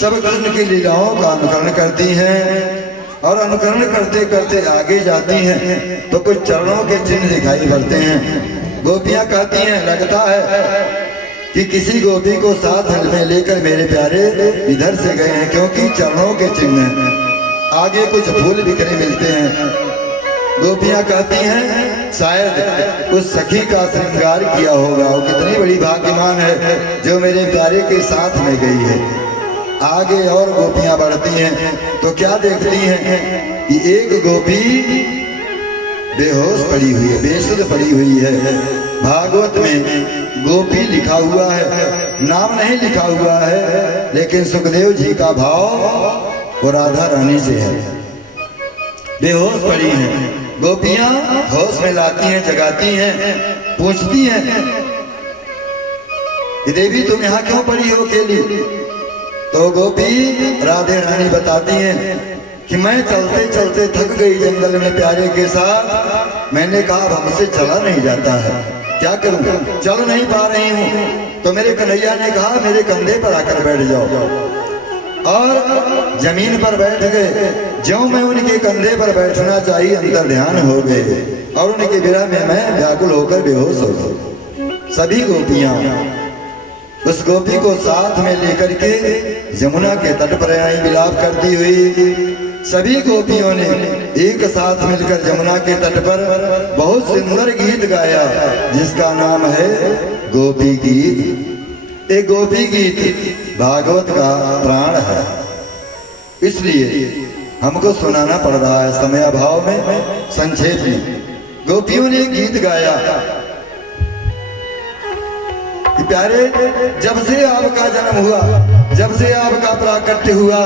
सब कृष्ण की लीलाओं का अनुकरण करती हैं और अनुकरण करते करते आगे जाती हैं तो कुछ चरणों के चिन्ह दिखाई पड़ते हैं। गोपियां कहती हैं लगता है कि किसी गोपी को साथ में लेकर मेरे प्यारे इधर से गए हैं, क्योंकि चरणों के चिन्ह आगे कुछ फूल बिखरे मिलते हैं। गोपियां कहती हैं शायद उस सखी का श्रृंगार किया होगा, वो कितनी बड़ी भाग्यवान है जो मेरे प्यारे के साथ में गई है। आगे और गोपियां बढ़ती हैं तो क्या देखती हैं कि एक गोपी बेहोश पड़ी हुई है, बेसुध पड़ी हुई है। भागवत में गोपी लिखा हुआ है, नाम नहीं लिखा हुआ है, लेकिन सुखदेव जी का भाव वो राधा रानी से है। बेहोश पड़ी हैं गोपियां, होश में लाती हैं, जगाती हैं, पूछती हैं कि देवी तुम यहाँ क्यों पड़ी हो अकेली? तो गोपी राधे रानी बताती हैं कि मैं चलते चलते थक गई जंगल में प्यारे के साथ, मैंने कहा अब हमसे चला नहीं जाता है, क्या करूं, चल नहीं पा रही हूं। तो मेरे कन्हैया ने कहा मेरे कंधे पर आकर बैठ जाओ, और जमीन पर बैठ गए। ज्यों मैं उनके कंधे पर बैठना चाहिए अंतर ध्यान हो गए और उनके विरह में मैं व्याकुल होकर बेहोश हो गई। सभी गोपियां उस गोपी को साथ में लेकर के यमुना के तट पर आई विलाप करती हुई। सभी गोपियों ने एक साथ मिलकर यमुना के तट पर बहुत सुंदर गीत गाया जिसका नाम है गोपी गीत। एक गोपी गीत भागवत का प्राण है, इसलिए हमको सुनाना पड़ रहा है समय अभाव में, संक्षेप में। गोपियों ने गीत गाया कि प्यारे जब से आपका जन्म हुआ, जब से आपका प्राकट्य हुआ,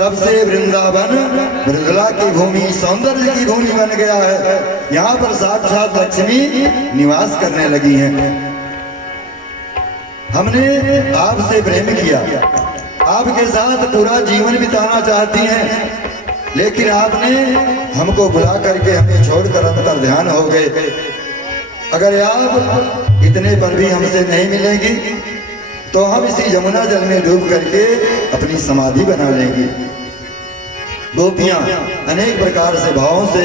तब से वृंदावन मृदुला की भूमि, सौंदर्य की भूमि बन गया है। यहाँ पर साक्षात लक्ष्मी निवास करने लगी हैं। हमने आपसे प्रेम किया, आपके साथ पूरा जीवन बिताना चाहती हैं, लेकिन आपने हमको बुला करके हमें छोड़कर अंतर ध्यान हो गए। अगर आप इतने पर भी हमसे नहीं मिलेंगी तो हम इसी यमुना जल में डूब करके अपनी समाधि बना लेंगी। गोपियां अनेक प्रकार से भावों से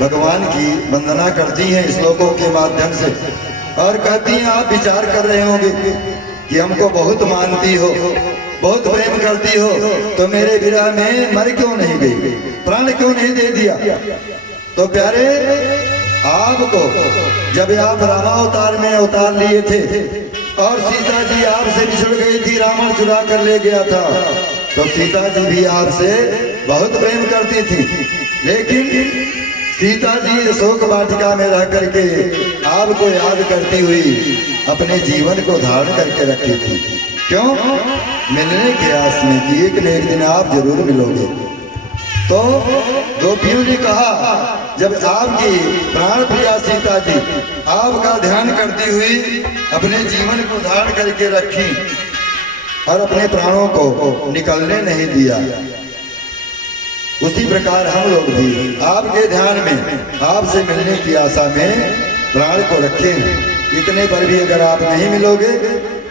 भगवान की वंदना करती हैं श्लोकों के माध्यम से, और कहती हैं आप विचार कर रहे होंगे कि हमको बहुत मानती हो, बहुत प्रेम करती हो, तो मेरे विरह में मर क्यों नहीं गई, प्राण क्यों नहीं दे दिया? तो प्यारे आपको जब आप रामावतार में अवतार लिए थे और सीता जी आपसे बिछड़ गई थी, रावण चुरा कर ले गया था, तो सीता जी भी आपसे बहुत प्रेम करती थी, लेकिन सीता जी अशोक वाटिका में रह करके आपको याद करती हुई अपने जीवन को धारण करके रखी थी। क्यों? मिलने के आस में कि एक न एक दिन आप जरूर मिलोगे। तो गोपियों ने कहा जब आपकी प्राण प्रिया सीता जी आपका ध्यान करती हुई अपने जीवन को धारण करके रखी और अपने प्राणों को निकलने नहीं दिया, उसी प्रकार हम लोग भी आपके ध्यान में आपसे मिलने की आशा में प्राण को रखे हैं। इतने पर भी अगर आप नहीं मिलोगे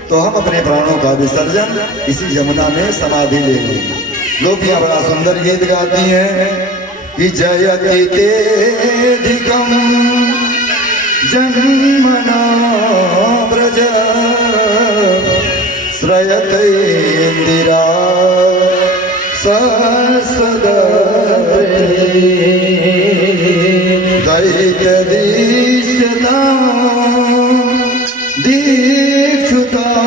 तो हम अपने प्राणों का विसर्जन इसी यमुना में समाधि ले लेंगे। गोपियां बड़ा सुंदर गीत गाती हैं कि जयति तेधिकं जन्मना व्रज श्रयते इंदिरा ससदते दैत्यदीश्यता दीक्षुतावका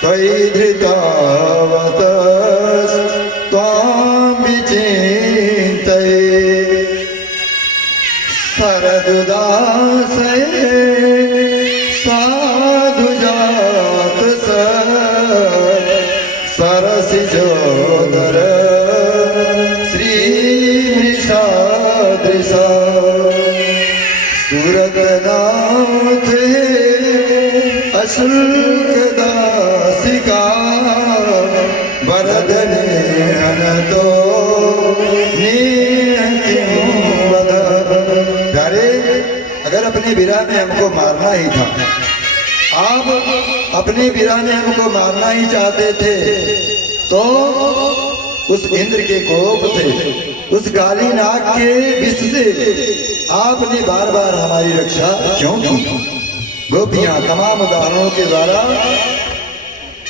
त्वयि धृतावतस्त्वां विचिन्तये शरदुदासये साधुजात सरसिजोदर श्रीमृषादृशा सुरतनाथ अशुल्कदासिका वरदने अनतो प्यारे, अगर अपने विरह में हमको मारना ही था, आप अपने विरह में हमको मारना ही चाहते थे, तो उस इंद्र के कोप से, उस काली नाग के विष से आपने बार बार हमारी रक्षा क्यों की? गोपियां तमाम उदाहरणों के द्वारा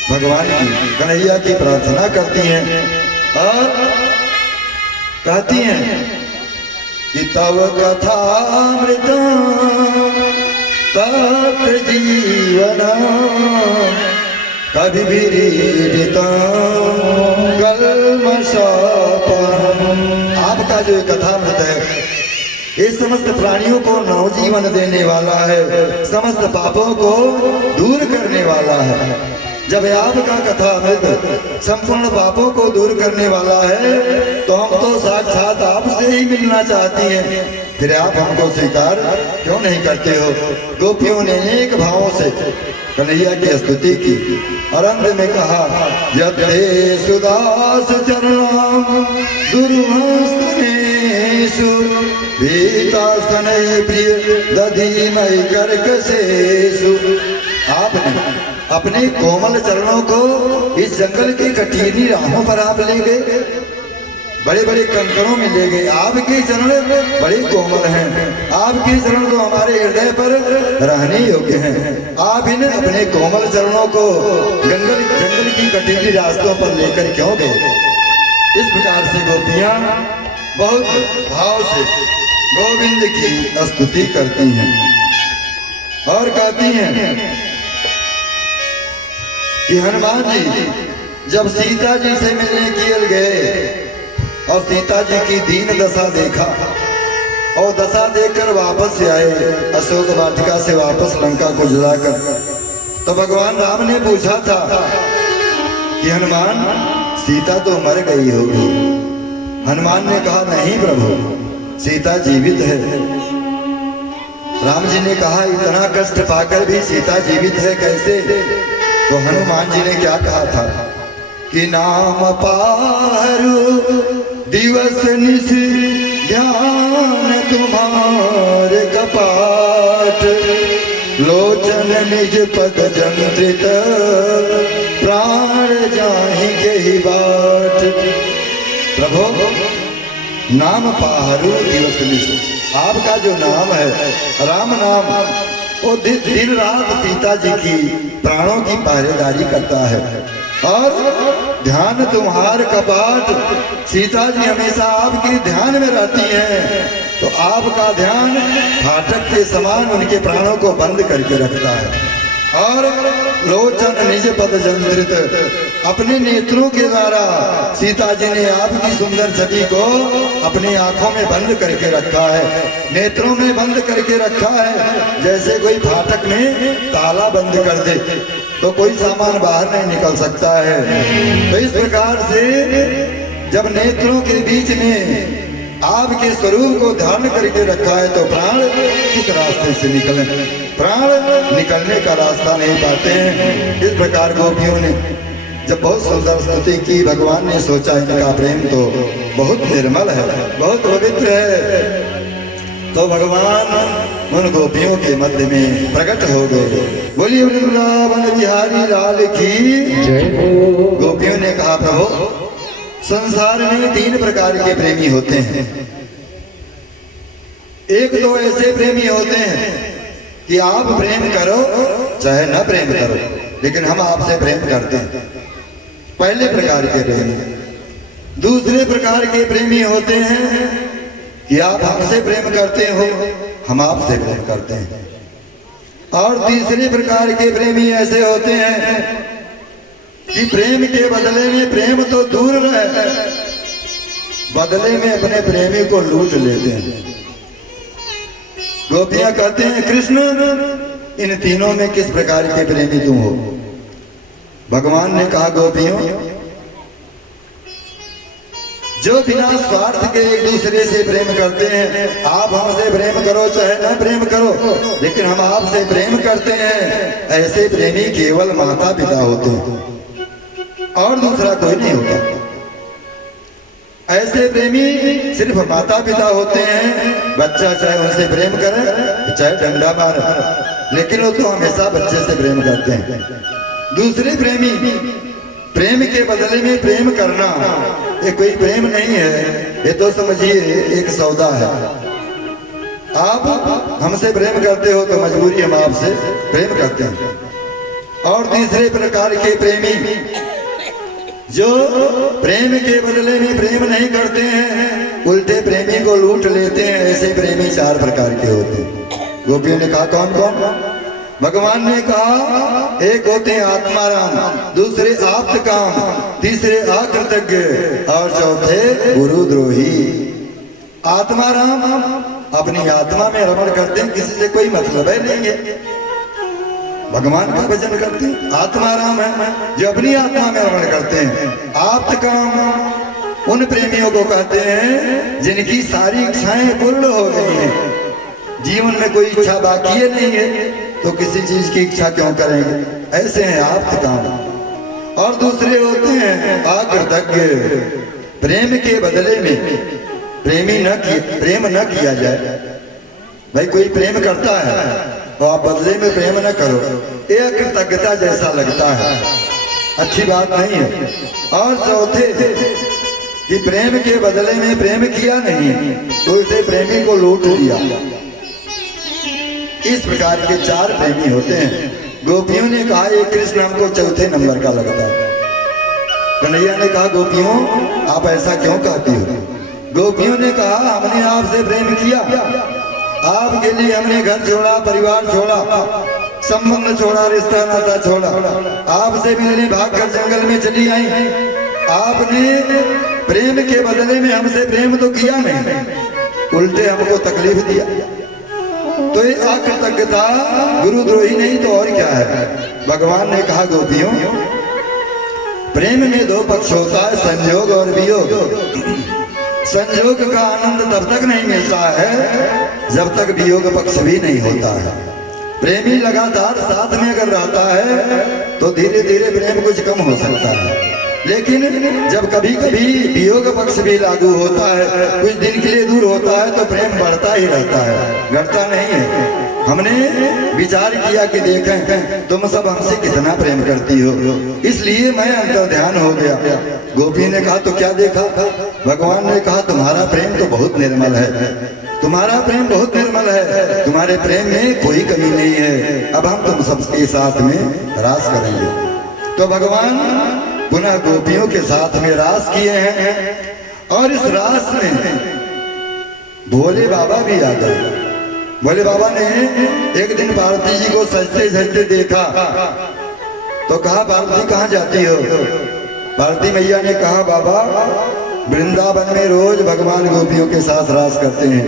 भगवान की, कन्हैया की प्रार्थना करती हैं और कहती हैं कि तव कथामृता तप्त जीवना कभी विरीडिता कल्मषापहम्। आपका जो कथामृत है ये समस्त प्राणियों को नवजीवन देने वाला है, समस्त पापों को दूर करने वाला है। जब आपका कथामृत संपूर्ण पापों को दूर करने वाला है तो हम तो साक्षात आपसे ही मिलना चाहती हैं, फिर आप हमको स्वीकार क्यों नहीं करते हो? गोपियों ने अनेक भावों से कन्हैया की स्तुति की और अंत में कहा यते सुदास चरणम दुर्हस्तनेषु भीतासनये प्रिय दधीमहि कर्कशेषु। आपने अपने कोमल चरणों को इस जंगल की कटीली राहों पर आप ले गए, बड़े बड़े कंकड़ों में ले गए। आपके चरण बड़े कोमल हैं, आपके चरण तो हमारे हृदय पर रहने योग्य हैं। आप इन अपने कोमल चरणों को जंगल की कटीली रास्तों पर लेकर क्यों गए? इस प्रकार से गोपियां बहुत भाव से गोविंद की स्तुति करती हैं और कहती हैं कि हनुमान जी जब सीता जी से मिलने के लिए गए और सीता जी की दीन दशा देखा और दशा देखकर वापस से आए, अशोक वाटिका से वापस लंका को जलाकर, तो भगवान राम ने पूछा था कि हनुमान सीता तो मर गई होगी। हनुमान ने कहा नहीं प्रभु, सीता जीवित है। राम जी ने कहा इतना कष्ट पाकर भी सीता जीवित है कैसे? तो हनुमान जी ने क्या कहा था कि नाम पारु दिवस निश ध्यान तुम्हारे कपाट, लोचन निज पद जंत्रित प्राण जाहि के ही बाट। प्रभु नाम पारु दिवस निश, आपका जो नाम है राम नाम, वो दिन रात सीता जी की प्राणों की पहरेदारी करता है। और ध्यान तुम्हार कपाट, सीता जी हमेशा आपके ध्यान में रहती हैं, तो आपका ध्यान फाटक के समान उनके प्राणों को बंद करके रखता है। और लोचन निज पद जंत्रित, अपने नेत्रों के द्वारा सीता जी ने आपकी सुंदर छवि को अपनी आंखों में बंद करके रखा है, नेत्रों में बंद करके रखा है। जैसे कोई फाटक में ताला बंद कर दे तो कोई सामान बाहर नहीं निकल सकता है। तो इस प्रकार से जब नेत्रों के बीच में आपके स्वरूप को धारण करके रखा है तो प्राण किस रास्ते से निकले? प्राण निकलने का रास्ता नहीं पाते हैं। इस प्रकार गोपियों ने जब बहुत सुंदर स्तुति की, भगवान ने सोचा इनका प्रेम तो बहुत निर्मल है, बहुत पवित्र है, तो भगवान उन गोपियों के मध्य में प्रकट हो गए। बोलिए वृंदावन बिहारी लाल की जय। गोपियों ने कहा प्रभु संसार में 3 प्रकार के प्रेमी होते हैं। एक तो ऐसे प्रेमी होते हैं कि आप प्रेम करो चाहे न प्रेम करो, लेकिन हम आपसे प्रेम करते हैं, पहले प्रकार के प्रेमी। दूसरे प्रकार के प्रेमी होते हैं कि आप हमसे प्रेम करते हो, हम आपसे प्रेम करते हैं। और तीसरे प्रकार के प्रेमी ऐसे होते हैं कि प्रेम के बदले में प्रेम तो दूर रहे, बदले में अपने प्रेमी को लूट लेते हैं। गोपियां कहते हैं कृष्ण इन तीनों में किस प्रकार के प्रेमी तुम हो? भगवान ने कहा गोपियों, जो बिना स्वार्थ के एक दूसरे से प्रेम करते हैं, आप हमसे प्रेम करो चाहे न प्रेम करो, लेकिन हम आपसे प्रेम करते हैं, ऐसे प्रेमी केवल माता पिता होते हैं और दूसरा कोई नहीं होता। ऐसे प्रेमी सिर्फ माता पिता होते हैं। बच्चा चाहे उनसे प्रेम करे चाहे डंडा मारे, लेकिन वो तो हमेशा बच्चे से प्रेम करते हैं। दूसरे प्रेमी, प्रेम के बदले में प्रेम करना ये कोई प्रेम नहीं है, ये तो समझिए एक सौदा है। आप हमसे प्रेम करते हो तो मजबूरी हम आपसे प्रेम करते हैं। और तीसरे प्रकार के प्रेमी जो प्रेम के बदले में प्रेम नहीं करते हैं, उल्टे प्रेमी को लूट लेते हैं, ऐसे प्रेमी 4 प्रकार के होते हैं। गोपियों ने कहा कौन कौन? भगवान ने कहा एक होते हैं आत्माराम, दूसरे आप्तकाम, तीसरे अकृतज्ञ और चौथे गुरुद्रोही। आत्माराम अपनी आत्मा में रमण करते हैं, किसी से कोई मतलब है नहीं है, भगवान का भजन करते हैं। आत्माराम है जो अपनी आत्मा में रमण करते हैं। आप्तकाम उन प्रेमियों को कहते हैं जिनकी सारी इच्छाएं पूर्ण हो गई हैं, जीवन में कोई इच्छा बाकी है नहीं है, तो किसी चीज की इच्छा क्यों करेंगे, ऐसे हैं आप्तकाम। और दूसरे होते हैं अकृतज्ञ, प्रेम के बदले में प्रेम न किया जाए। भाई कोई प्रेम करता है तो आप बदले में प्रेम न करो, ये अकृतज्ञता जैसा लगता है, अच्छी बात नहीं है। और चौथे कि प्रेम के बदले में प्रेम किया नहीं, उल्टे प्रेमी को लूट लिया। इस प्रकार के 4 प्रेमी होते हैं। गोपियों ने कहा ये कृष्ण हमको चौथे नंबर का लगता है। कन्हैया ने कहा गोपियों आप ऐसा क्यों कहती हो? गोपियों ने कहा हमने आपसे प्रेम किया, आपके लिए हमने घर छोड़ा, परिवार छोड़ा, संबंध छोड़ा, रिश्ता नाता छोड़ा, आपसे मिलने भागकर जंगल में चली आई। आपने प्रेम के बदले में हमसे प्रेम तो किया नहीं, उल्टे हमको तकलीफ दिया, तो ये अकृतज्ञता गुरुद्रोही नहीं तो और क्या है? भगवान ने कहा गोपियों प्रेम में 2 पक्ष होता है, संयोग और वियोग। संयोग का आनंद तब तक नहीं मिलता है जब तक वियोग पक्ष भी नहीं होता है। प्रेमी लगातार साथ में अगर रहता है तो धीरे धीरे प्रेम कुछ कम हो सकता है, लेकिन जब कभी कभी वियोग पक्ष भी लागू होता है, कुछ दिन के लिए दूर होता है, तो प्रेम बढ़ता ही रहता है, घटता नहीं है। हमने विचार किया कि देखें तुम सब हमसे कितना प्रेम करती हो, इसलिए मैं अंतर्ध्यान हो गया। गोपी ने कहा तो क्या देखा? भगवान ने कहा तुम्हारा प्रेम तो बहुत निर्मल है, तुम्हारा प्रेम बहुत निर्मल है, तुम्हारे प्रेम में कोई कमी नहीं है, अब हम तुम सबके साथ में रास करेंगे। तो भगवान पुनः गोपियों के साथ में रास किए हैं, और इस रास में भोले बाबा भी आ गए। भोले बाबा ने एक दिन पार्वती जी को सजते सजते देखा तो कहा पार्वती कहाँ जाती हो? पार्वती मैया ने कहा बाबा वृंदावन में रोज भगवान गोपियों के साथ रास करते हैं,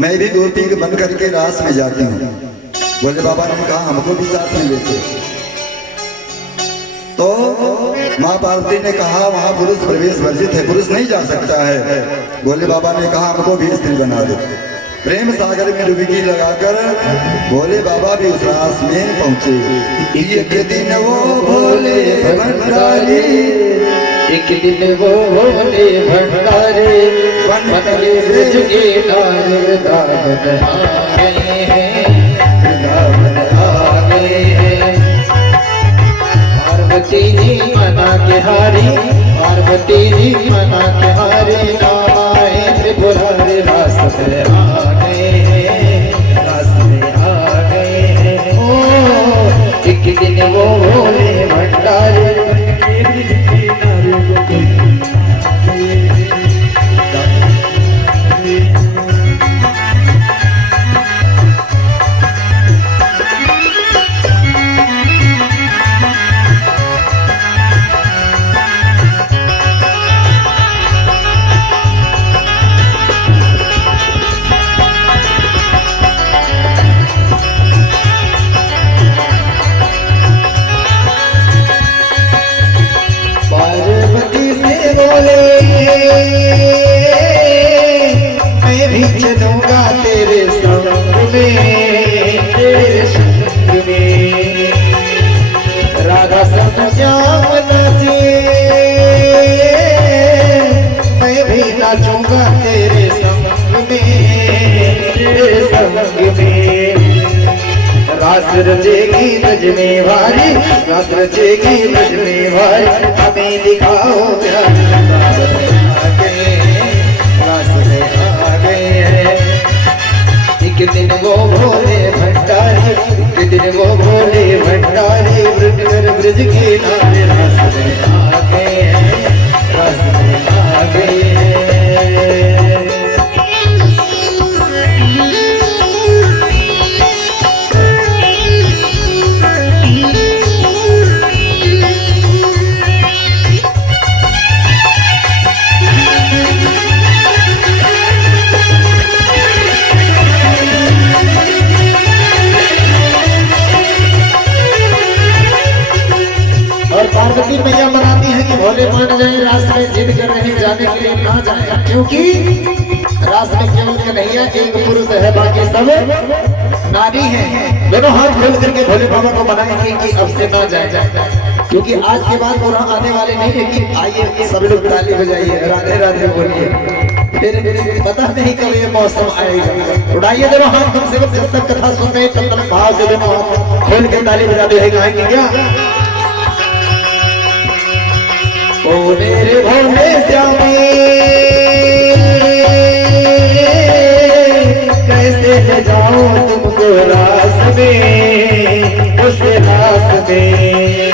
मैं भी गोपी बन करके रास में जाती हूँ। भोले बाबा ने कहा हमको भी साथ में लेते। तो माँ पार्वती ने कहा वहाँ पुरुष प्रवेश वर्जित है, पुरुष नहीं जा सकता है। भोले बाबा ने कहा हमको भी स्त्री बना दो। प्रेम सागर में डुबकी लगाकर भोले बाबा भी उस रास में पहुँचे। एक दिन वो भोले भंडारी, एक दिन वो भोले भंडारी बनले ब्रज के नार दामन आए हैं, दामन आए हैं। पार्वती जी मना के हारी, पार्वती जी रास रचेगी ब्रज में भारी, रास रचेगी ब्रज में भारी, हमें दिखाओ प्यार आ गए, रास में आ गए हैं। एक दिन वो भोले भंडारी, एक दिन वो भोले भंडारी, ब्रज के नारे रास में आ गए हैं, रास में आ गए हैं। पार्वती मैया मनाती है कि भोले मान जाए, रास में जिद कर रहे जाने के लिए ना जाए, क्योंकि रास में केवल कन्हैया एक पुरुष है, बाकी सब नारी हैं। दोनों हाथ खोल करके भोले बाबा को मनाएंगे कि अब से ना जाए, क्योंकि आज के बाद वो आने वाले नहीं है कि आइए सब लोग ताली बजाइए, राधे राधे बोलिए, फिर पता नहीं कब ये मौसम आएगा। उड़ाइए दोनों हाथ, कम से कम जब तक कथा सुन रहे तब तक भाव से दोनों हाथ खोल के ताली बजाते हैं, गाएंगे क्या? ओ मेरे भोले श्यामी कैसे ले जाऊं तुमको रास में, उस रास में।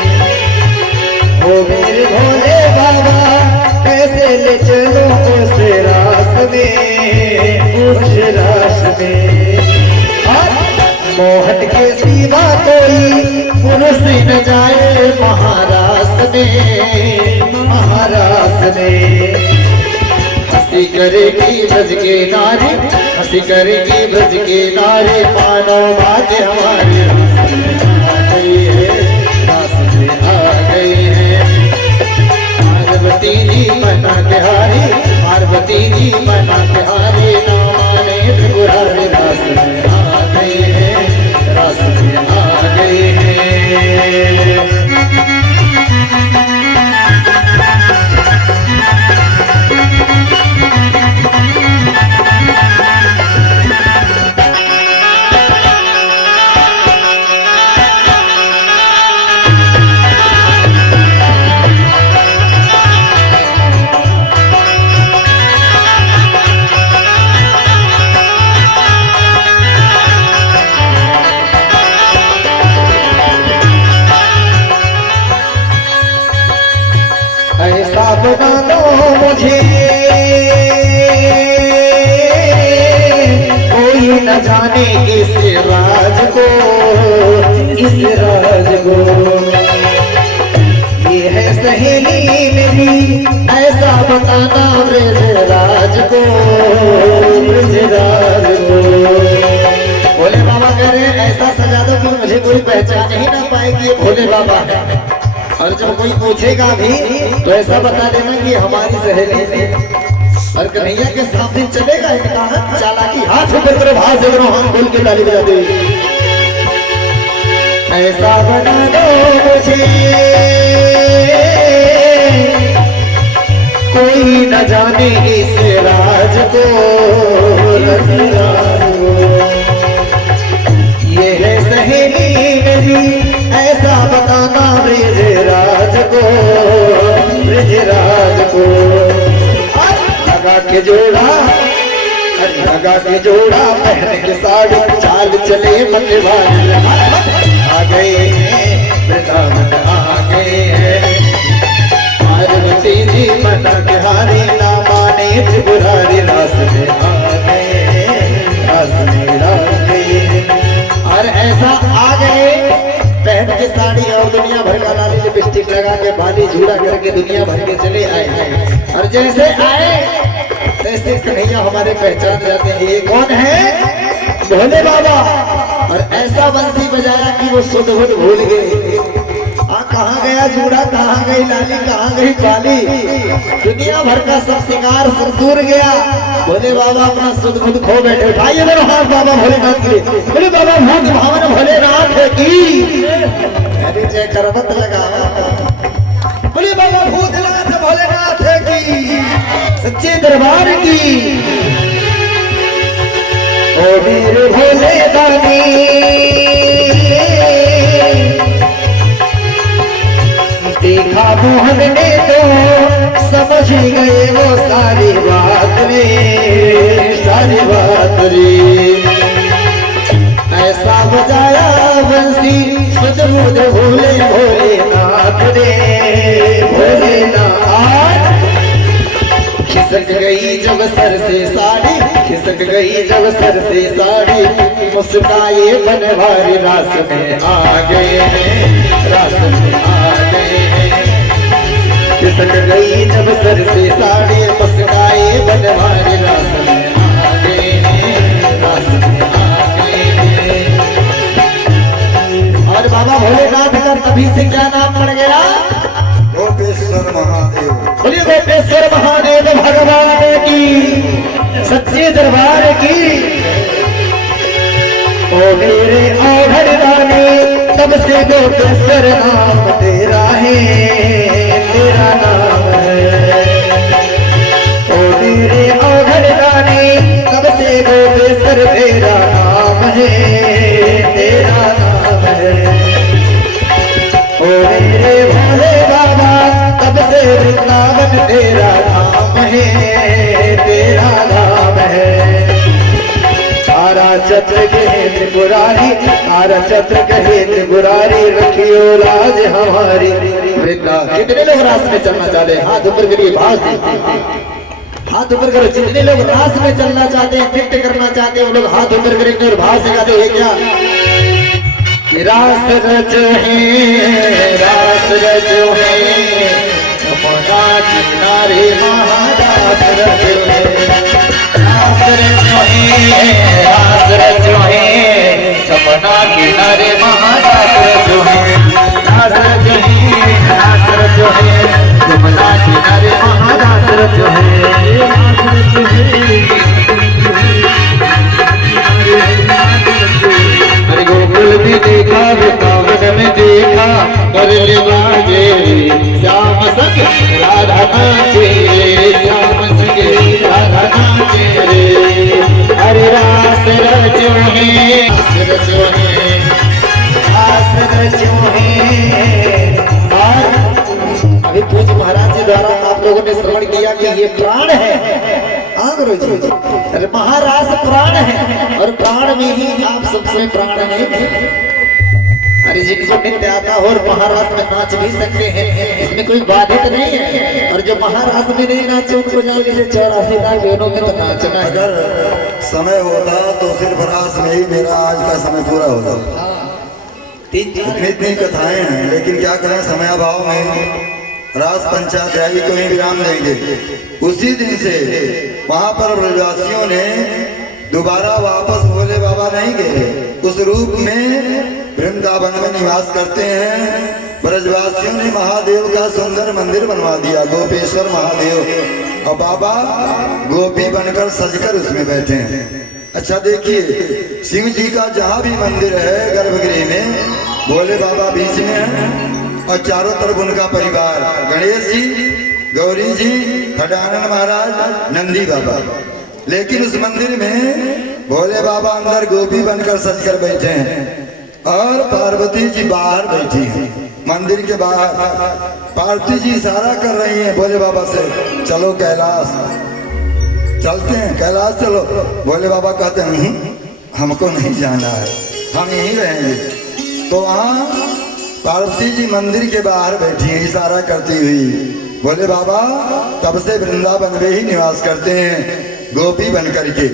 ओ मेरे भोले बाबा कैसे ले चलो उस रास में, उस रास में। मोहन के सिवा कोई पुरुष न जाए महारास में, महारास में। हंसी करेगी ब्रज के नारे, हंसी करेगी ब्रज के नारे, मानो भाग्य हमारे रास में आ गई है, रास में आ गई है। पार्वती जी मना बिहारी, पार्वती जी मना बिहारी, ना माने त्रिपुरारी, रास में आ गई है, रास में आ गई है। ऐसा बना दो मुझे कोई न जाने इस राज को, इस राज को। ये है सहेली मेरी ऐसा बताना ब्रज राज को, ब्रज राज को। भोले बाबा कह रहे हैं ऐसा सजा दो कि मुझे कोई पहचान ही ना पाएगी, ये भोले बाबा है। और जब कोई पूछेगा भी तो ऐसा बता देना कि हमारी सहेली ने, और कन्हैया के सामने चलेगा इनका चालाकी, हाथ ऊपर करो, भाव से करो, हाथ खोल के ताली बजा दे। ऐसा बना दो मुझे कोई न जाने इस राज को, राज को। ये है सहेली मेरी ऐसा बताना ब्रज राज को, ब्रज राज को। लगा के जोड़ा, लगा के जोड़ा, पहन के साड़ी, चाल चले मतवारी, आ गए हैं वृंदावन आ गए हैं। पार्वती जी मना बिहारी, ना माने त्रिपुरारी, रास में आ गए हैं, रास में आ गए हैं। और ऐसा आ गए पहन के साड़ी और दुनिया भर का लाली लिपस्टिक लगा के, बाली झूला करके दुनिया भर के चले आए। और जैसे आए तैसे कन्हैया हमारे पहचान जाते हैं, ये कौन है? भोले बाबा। और ऐसा बंसी बजाया कि वो सुध बुध भूल गए। कहाँ गया जूड़ा, कहाँ गई लाली, कहाँ गई बाली, दुनिया भर का सब सिंगार सब दूर गया। भोले बाबा अपना सुध बुध खो बैठे। उठाइए मेरा हाथ बाबा भोलेनाथ के लिए, बोले बाबा भूत भावन भोलेनाथ की अरे जय करवत लगावा। बोले बाबा भूतनाथ भोलेनाथ की सच्चे दरबार की। ओ मेरे भोले दानी बजाया बंसी सुध बुध भोले भोलेनाथ रे भोलेनाथ। खिसक गई जब सर से साड़ी, खिसक गई जब सर से साड़ी, मुस्काए बनवारी रास में आ गए हैं, रास में आ गए हैं। खिसक गई जब सर से साड़ी, मुस्काए बनवारी रास में आ गए हैं, रास में आ गए हैं। और बाबा भोलेनाथ का तभी से क्या नाम पड़ गया? गोपेश्वर महादेव। बोलिए गोपेश्वर महादेव भगवान की, सच्चे दरबार की। ओ मेरे औघड़ रानी तब से गोपेश्वर नाम तेरा है, तेरा नाम है। ओ मेरे औघड़ रानी तब से गोपेश्वर तेरा नाम है, तेरा नाम है। ओ मेरे भोले बाबा तब से वृंदावन तेरा नाम है, तेरा नाम है। तारा चक्र कहे त्रिपुरारी, तारा चक्र कहे त्रिपुरारी, रखियो लाज हमारी वृंदा। कितने लोग रास में चलना चाहते हैं? हाथ ऊपर करिए, भाव से हाथ ऊपर करो। जितने लोग रास में चलना चाहते हैं, नृत्य करना चाहते हैं, वो लोग हाथ ऊपर करेंगे और भाव से गाते हैं क्या? रास रचो है, रास रचो है, यमुना किनारे महारास रचो है। रास रचो है, रास रचो है, यमुना किनारे महारास रचो है। रास रचो है, रास रचो है, यमुना किनारे महारास रचो है। रास रचो है, गोकुल में देखा, वृंदावन में देखा, बरले बाजे श्याम संग राधा नाचे, श्याम संग राधा नाचे रे। अरे रास रचो है, रास रचो है, रास रचो है। और अभी पूज्य महाराज जी द्वारा आप लोगों ने श्रवण किया कि ये प्राण है। गुरु जी, अरे महारास प्राण है और प्राण में ही आप सबसे प्राण है। अरे जिनको नृत्य आता हो और महारास में नाच भी सकते हैं, इसमें कोई बाधित नहीं है। और जो महारास में नहीं नाचे उनको जान लीजिए 84 लाख योनों में तो नाचना है। अगर समय होता तो सिर्फ रास में ही मेरा आज का समय पूरा होता। इतनी कथाएं हैं, लेकिन क्या करें, समय अभाव में रास पंचाध्यायी को ही विराम देंगे। उसी दिन से वहां पर ब्रजवासियों ने दोबारा वापस भोले बाबा नहीं गए, उस रूप में वृंदावन में निवास करते हैं। ब्रजवासियों ने महादेव का सुंदर मंदिर बनवा दिया, गोपेश्वर महादेव, और बाबा गोपी बनकर सजकर उसमें बैठे हैं। अच्छा देखिए, शिव जी का जहाँ भी मंदिर है गर्भगृह में, भोले बाबा बीच में है और चारों तरफ उनका परिवार, गणेश जी, गौरी जी, खडानंद महाराज, नंदी बाबा। लेकिन उस मंदिर में भोले बाबा अंदर गोपी बनकर सजकर बैठे हैं और पार्वती जी बाहर बैठी हैं। मंदिर के बाहर पार्वती जी इशारा कर रही हैं भोले बाबा से, चलो कैलाश चलते हैं, कैलाश चलो। भोले बाबा कहते हैं हमको नहीं जाना है, हम यहीं रहेंगे। तो वहाँ पार्वती जी मंदिर के बाहर बैठी हैं इशारा करती हुई। भोले बाबा तब से वृंदावन में ही निवास करते हैं गोपी बन करके।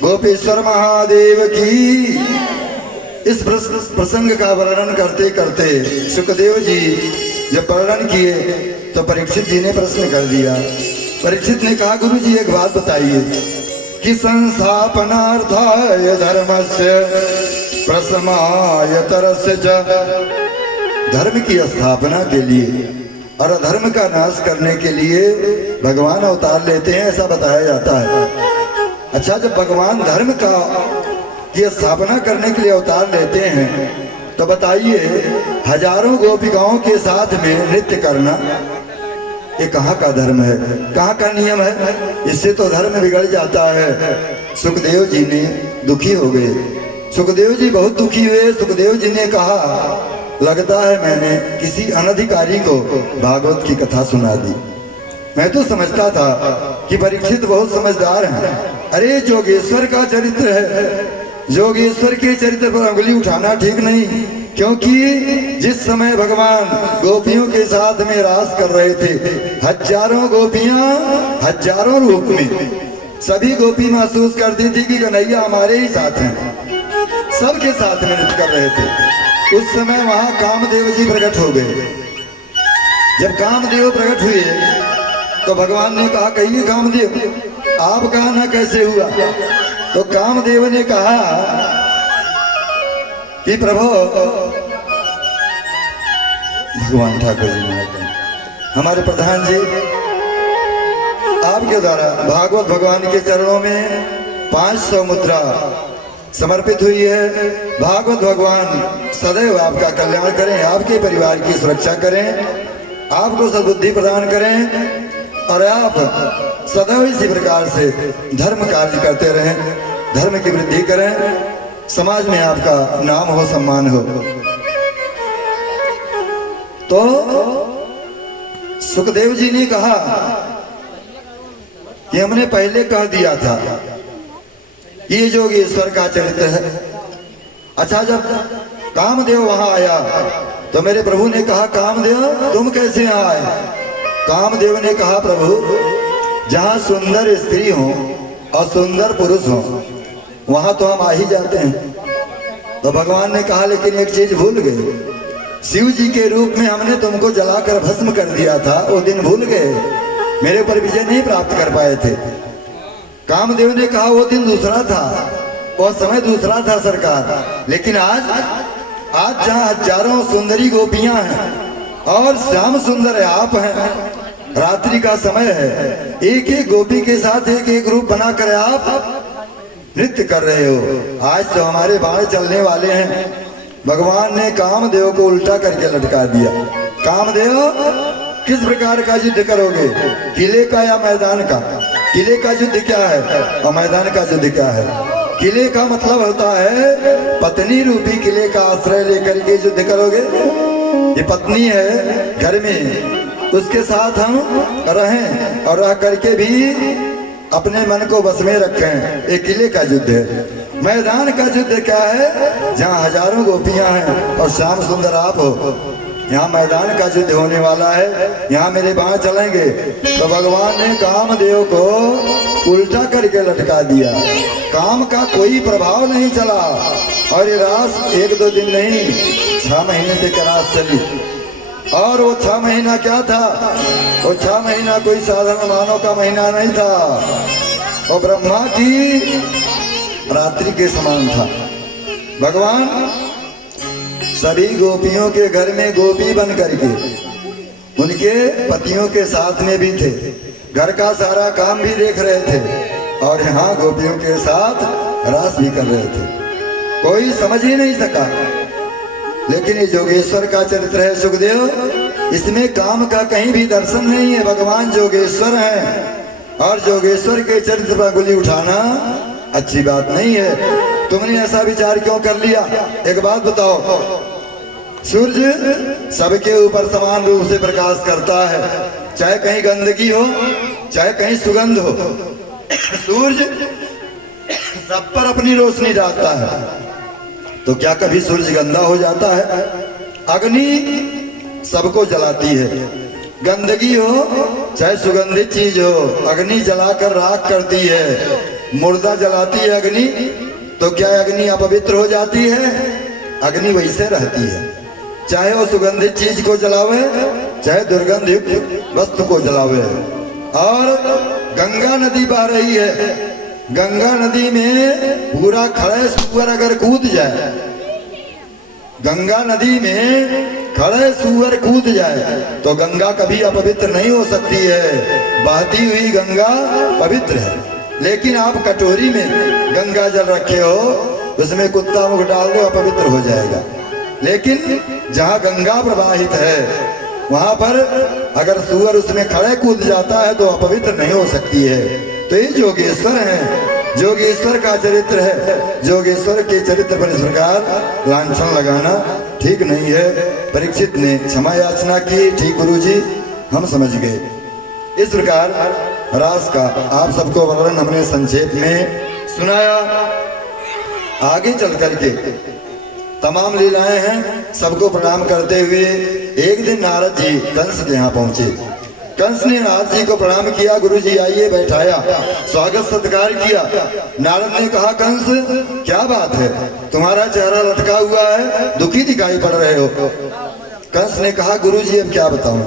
गोपेश्वर महादेव की। इस प्रसंग का वर्णन करते करते सुखदेव जी जब वर्णन किए तो परीक्षित जी ने प्रश्न कर दिया। परीक्षित ने कहा, गुरु जी एक बात बताइए कि संस्थापनार्थाय धर्मस्य प्रशमाय तरस्य च, धर्म की स्थापना के लिए और अधर्म का नाश करने के लिए भगवान अवतार लेते हैं, ऐसा बताया जाता है। अच्छा, जब भगवान धर्म का की स्थापना करने के लिए अवतार लेते हैं तो बताइए, हजारों गोपिकाओं के साथ में नृत्य करना ये कहाँ का धर्म है, कहाँ का नियम है? इससे तो धर्म बिगड़ जाता है। सुखदेव जी ने दुखी हो गए। सुखदेव जी बहुत दुखी हुए। सुखदेव जी ने कहा, लगता है मैंने किसी अनधिकारी को भागवत की कथा सुना दी। मैं तो समझता था कि परीक्षित बहुत समझदार हैं। अरे जोगेश्वर का चरित्र है, जोगेश्वर के चरित्र पर उंगली उठाना ठीक नहीं, क्योंकि जिस समय भगवान गोपियों के साथ में रास कर रहे थे, हजारों गोपियां हजारों रूप में, सभी गोपी महसूस करती थी कि कन्हैया हमारे ही साथ हैं, सबके साथ में नृत्य कर रहे थे। उस समय वहां कामदेव जी प्रकट हो गए। जब कामदेव प्रकट हुए तो भगवान ने कहा, कहिए कामदेव आपका आना कैसे हुआ? तो कामदेव ने कहा कि प्रभु, भगवान ठाकुर जी ने हमारे प्रधान जी आपके द्वारा भागवत भगवान के चरणों में 500 मुद्रा समर्पित हुई है। भागवत भगवान सदैव आपका कल्याण करें, आपके परिवार की सुरक्षा करें, आपको सद्बुद्धि प्रदान करें और आप सदैव इसी प्रकार से धर्म कार्य करते रहें, धर्म की वृद्धि करें, समाज में आपका नाम हो, सम्मान हो। तो सुखदेव जी ने कहा कि हमने पहले कह दिया था ये जोगेश्वर का चरित्र है। अच्छा, जब कामदेव वहां आया तो मेरे प्रभु ने कहा, कामदेव तुम कैसे यहाँ आए? कामदेव ने कहा, प्रभु जहाँ सुंदर स्त्री हो और सुंदर पुरुष हो वहां तो हम आ ही जाते हैं। तो भगवान ने कहा, लेकिन एक चीज भूल गए, शिव जी के रूप में हमने तुमको जलाकर भस्म कर दिया था, वो दिन भूल गए, मेरे ऊपर विजय नहीं प्राप्त कर पाए थे। कामदेव ने कहा, वो दिन दूसरा था, वो समय दूसरा था सरकार, लेकिन आज जहाँ हजारों सुंदरी गोपियां हैं और श्याम सुंदर आप हैं, रात्रि का समय है, एक एक गोपी के साथ एक एक रूप बनाकर आप नृत्य कर रहे हो। आज तो हमारे बाण चलने वाले हैं। भगवान ने कामदेव को उल्टा करके लटका दिया। कामदेव किस प्रकार का युद्ध करोगे, किले का या मैदान का? किले का युद्ध क्या है और मैदान का युद्ध क्या है? किले का मतलब होता है पत्नी रूपी किले का आश्रय लेकर के युद्ध करोगे। ये पत्नी है घर में, उसके साथ हम रहें और रह करके भी अपने मन को बस में रखें, एक किले का युद्ध है। मैदान का युद्ध क्या है? जहाँ हजारों गोपियां हैं और श्याम सुंदर आप हो, यहाँ मैदान का युद्ध होने वाला है, यहाँ मेरे बाण चलेंगे। तो भगवान ने कामदेव को उल्टा करके लटका दिया। काम का कोई प्रभाव नहीं चला और ये रास 1-2 दिन नहीं, 6 महीने तक रास चली। और वो 6 महीना क्या था? वो 6 महीना कोई साधारण मानव का महीना नहीं था, वो ब्रह्मा की रात्रि के समान था। भगवान सभी गोपियों के घर में गोपी बन करके उनके पतियों के साथ में भी थे, घर का सारा काम भी देख रहे थे और यहाँ गोपियों के साथ रास भी कर रहे थे। कोई समझ ही नहीं सका। लेकिन ये जोगेश्वर का चरित्र है सुखदेव, इसमें काम का कहीं भी दर्शन नहीं है। भगवान जोगेश्वर हैं और जोगेश्वर के चरित्र पर अंगुली उठाना अच्छी बात नहीं है। तुमने ऐसा विचार क्यों कर लिया? एक बात बताओ, सूर्य सबके ऊपर समान रूप से प्रकाश करता है, चाहे कहीं गंदगी हो चाहे कहीं सुगंध हो, सूर्य सब पर अपनी रोशनी डालता है। तो क्या कभी सूर्य गंदा हो जाता है? अग्नि सबको जलाती है, गंदगी हो चाहे सुगंधित चीज हो, अग्नि जलाकर राख करती है। मुर्दा जलाती है अग्नि, तो क्या अग्नि अपवित्र हो जाती है? अग्नि वैसे रहती है, चाहे वो सुगंधित चीज को जलावे चाहे दुर्गंध युक्त वस्तु को जलावे। और गंगा नदी बह रही है, गंगा नदी में पूरा खड़े सुअर अगर कूद जाए, गंगा नदी में खड़े सुअर कूद जाए तो गंगा कभी अपवित्र नहीं हो सकती है। बहती हुई गंगा पवित्र है। लेकिन आप कटोरी में गंगा जल रखे हो, उसमें कुत्ता मुख डाल दो, अपवित्र हो जाएगा। लेकिन जहाँ गंगा प्रवाहित है वहां पर अगर सुअर उसमें खड़े कूद जाता है तो अपवित्र नहीं हो सकती है। तो ये जोगेश्वर है, जोगेश्वर का चरित्र है। जोगेश्वर के चरित्र पर इस प्रकार लांछन लगाना ठीक नहीं है। परीक्षित ने क्षमा याचना की, ठीक गुरुजी हम समझ गए। इस प्रकार रास का आप सबको वर्णन हमने संक्षेप में सुनाया। आगे चल करके तमाम लीलाएं हैं। सबको प्रणाम करते हुए एक दिन नारद जी कंस के यहाँ पहुंचे। कंस ने नारद जी को प्रणाम किया, गुरु जी आइए, बैठाया, स्वागत सत्कार किया। नारद ने कहा, कंस क्या बात है, तुम्हारा चेहरा लटका हुआ है, दुखी दिखाई पड़ रहे हो। कंस ने कहा, गुरु जी अब क्या बताऊं,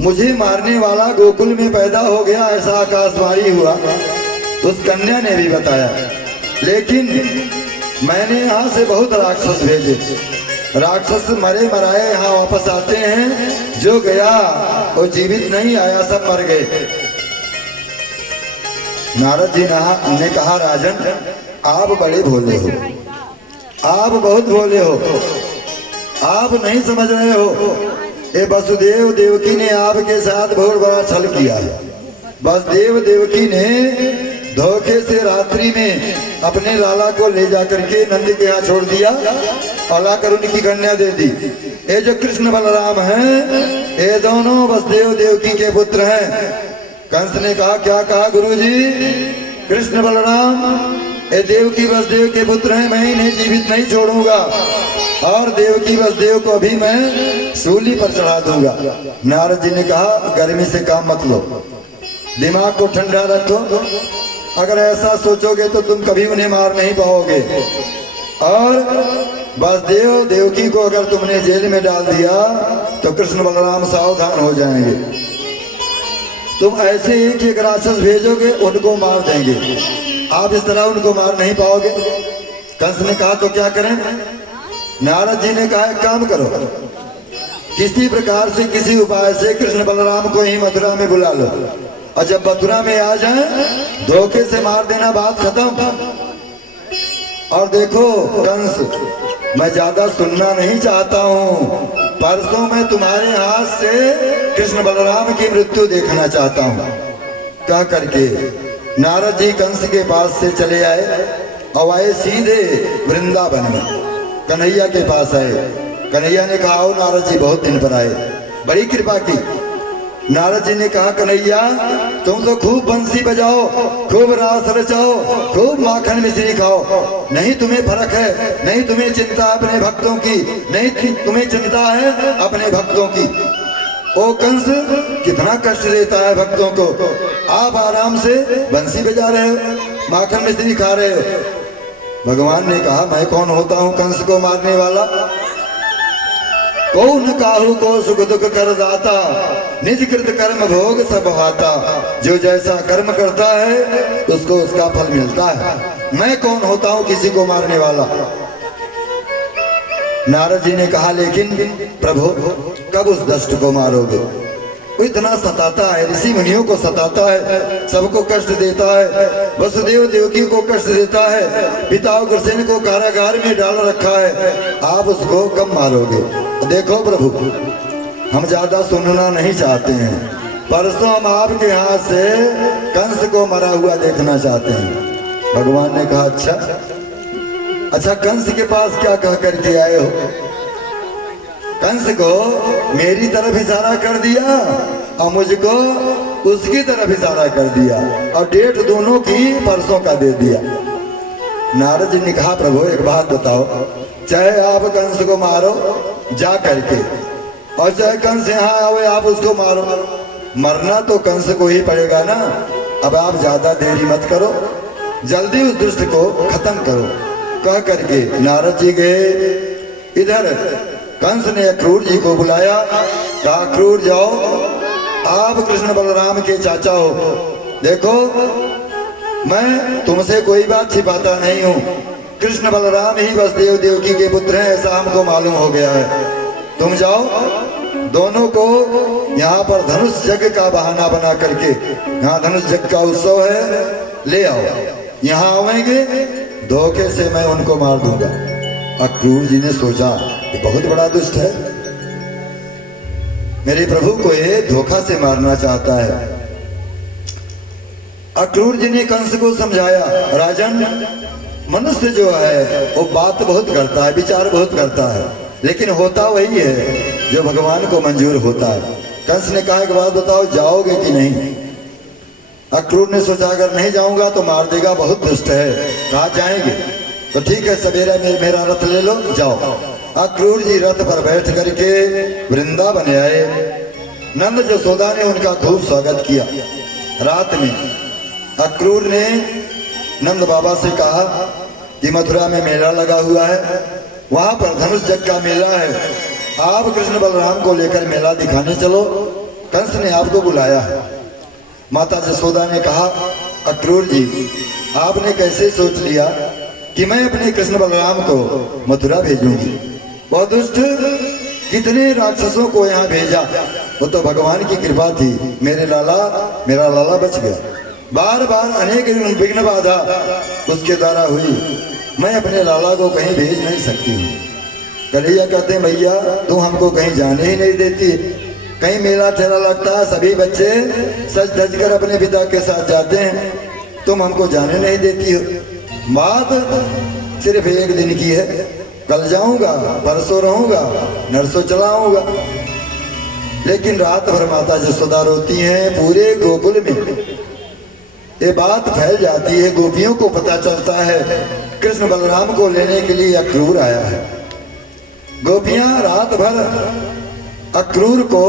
मुझे मारने वाला गोकुल में पैदा हो गया, ऐसा आकाशवाणी हुआ। उस कन्या ने भी बताया, लेकिन मैंने यहाँ से बहुत राक्षस भेजे, राक्षस मरे मराए यहाँ वापस आते हैं, जो गया वो जीवित नहीं आया, सब मर गए। नारद जी ने कहा, राजन आप बड़े भोले हो, आप बहुत भोले हो, आप नहीं समझ रहे हो, ये वसुदेव देवकी ने आपके साथ बहुत बड़ा छल किया है। वसुदेव देवकी ने धोखे से रात्रि में अपने लाला को ले जाकर के नंद के यहाँ छोड़ दिया और लाकर उनकी कन्या दे दी। ये जो कृष्ण बलराम हैं, ये दोनों वसुदेव देवकी के पुत्र हैं। कंस ने कहा, क्या कहा गुरुजी, कृष्ण बलराम ये देवकी वसुदेव के पुत्र हैं, मैं इन्हें जीवित नहीं छोड़ूंगा और देवकी वसुदेव को भी मैं सूली पर चढ़ा दूंगा। नारद जी ने कहा, गर्मी से काम मत लो, दिमाग को ठंडा रखो, अगर ऐसा सोचोगे तो तुम कभी उन्हें मार नहीं पाओगे, और वसुदेव देवकी को अगर तुमने जेल में डाल दिया तो कृष्ण बलराम सावधान हो जाएंगे। तुम ऐसे एक एक राक्षस भेजोगे, उनको मार देंगे, आप इस तरह उनको मार नहीं पाओगे। कंस ने कहा, तो क्या करें? नारद जी ने कहा, एक काम करो, किसी प्रकार से किसी उपाय से कृष्ण बलराम को ही मथुरा में बुला लो, और जब मथुरा में आ जाए धोखे से मार देना, बात खत्म। और देखो कंस, मैं ज्यादा सुनना नहीं चाहता हूँ, परसों मैं तुम्हारे हाथ से कृष्ण बलराम की मृत्यु देखना चाहता हूँ। कह करके नारद जी कंस के पास से चले आए और आए सीधे वृंदावन में, कन्हैया के पास आए। कन्हैया ने कहा, आओ नारद जी, बहुत दिन पर आए, बड़ी कृपा की। नारद जी ने कहा, कन्हैया तुम तो खूब बंसी बजाओ, खूब रास रचाओ, खूब माखन मिश्री खाओ, नहीं तुम्हें फर्क है, नहीं तुम्हें चिंता अपने भक्तों की, नहीं तुम्हें चिंता है अपने भक्तों की। ओ कंस कितना कष्ट देता है भक्तों को, आप आराम से बंसी बजा रहे हो, माखन मिश्री खा रहे हो। भगवान ने कहा, मैं कौन होता हूँ कंस को मारने वाला? कौन काहू को सुख दुख कर दाता, निज कृत कर्म भोग सब हाता। जो जैसा कर्म करता है उसको उसका फल मिलता है। मैं कौन होता हूँ किसी को मारने वाला? नारद जी ने कहा, लेकिन प्रभु कब उस दुष्ट को मारोगे? वो इतना सताता है, ऋषि मुनियों को सताता है, सबको कष्ट देता है, वसुदेव देवकी को कष्ट देता है, पिता उग्रसेन को कारागार में डाल रखा है, आप उसको कब मारोगे? देखो प्रभु, हम ज्यादा सुनना नहीं चाहते हैं, परसों हम आपके हाथ से कंस को मरा हुआ देखना चाहते हैं। भगवान ने कहा, अच्छा कंस के पास क्या कह करके आए हो? कंस को मेरी तरफ इशारा कर दिया और मुझको उसकी तरफ इशारा कर दिया, और डेट दोनों की परसों का दे दिया। नारद जी ने कहा, प्रभु एक बात बताओ, चाहे आप कंस को मारो जा करके, और चाहे कंस यहाँ आवे आप उसको मारो, मरना तो कंस को ही पड़ेगा ना। अब आप ज्यादा देरी मत करो, जल्दी उस दुष्ट को खत्म करो। कह करके नारद जी गए। इधर कंस ने अक्रूर जी को बुलाया, कहा, अक्रूर जाओ, आप कृष्ण बलराम के चाचा हो, देखो मैं तुमसे कोई बात छिपाता नहीं हूँ, कृष्ण बलराम ही वसुदेव देवकी के पुत्र हैं, ऐसा हमको मालूम हो गया है। तुम जाओ, दोनों को यहाँ पर धनुष यज्ञ का बहाना बना करके, यहाँ धनुष यज्ञ का उत्सव है, ले आओ, यहाँ आवेंगे धोखे से मैं उनको मार दूंगा। अक्रूर जी ने सोचा, ये बहुत बड़ा दुष्ट है, मेरे प्रभु को ये धोखा से मारना चाहता है। अक्रूर जी ने कंस को समझाया, राजन मनुष्य जो है वो बात बहुत करता है, विचार बहुत करता है, लेकिन होता वही है जो भगवान को मंजूर होता है। कंस ने कहा, एक बात बताओ, जाओगे कि नहीं? अक्रूर ने सोचा अगर नहीं जाऊंगा तो मार देगा, बहुत दुष्ट है, कहाँ जाएंगे। तो ठीक है, सवेरे में मेरा रथ ले लो, जाओ। अक्रूर जी रथ पर बैठ करके वृंदावन आए। नंद जसोदा ने उनका खूब स्वागत किया। रात में अक्रूर ने नंद बाबा से कहा कि मथुरा में मेला लगा हुआ है, वहां पर धनुष जग का मेला है, आप कृष्ण बलराम को लेकर मेला दिखाने चलो, कंस ने आपको बुलाया है। माता जसोदा ने कहा, अक्रूर जी आपने कैसे सोच लिया कि मैं अपने कृष्ण बलराम को मथुरा भेजूंगी? बहुत दुष्ट, कितने राक्षसों को यहाँ भेजा, वो तो भगवान की कृपा थी, मेरा लाला बच गया। बार बार अनेक विघ्न बाधा उसके द्वारा हुई, मैं अपने लाला को कहीं भेज नहीं सकती हूँ। कन्हैया कहते हैं, भैया तू हमको कहीं जाने ही नहीं देती, कहीं मेला ठेला लगता है, सभी बच्चे सज धज कर अपने पिता के साथ जाते हैं, तुम हमको जाने नहीं देती हो। बात सिर्फ एक दिन की है, कल जाऊंगा, परसों रहूंगा, नरसों चला आऊंगा। लेकिन रात भर माता जसोदा रोती हैं। पूरे गोकुल में ये बात फैल जाती है, गोपियों को पता चलता है कृष्ण बलराम को लेने के लिए अक्रूर आया है। गोपियां रात भर अक्रूर को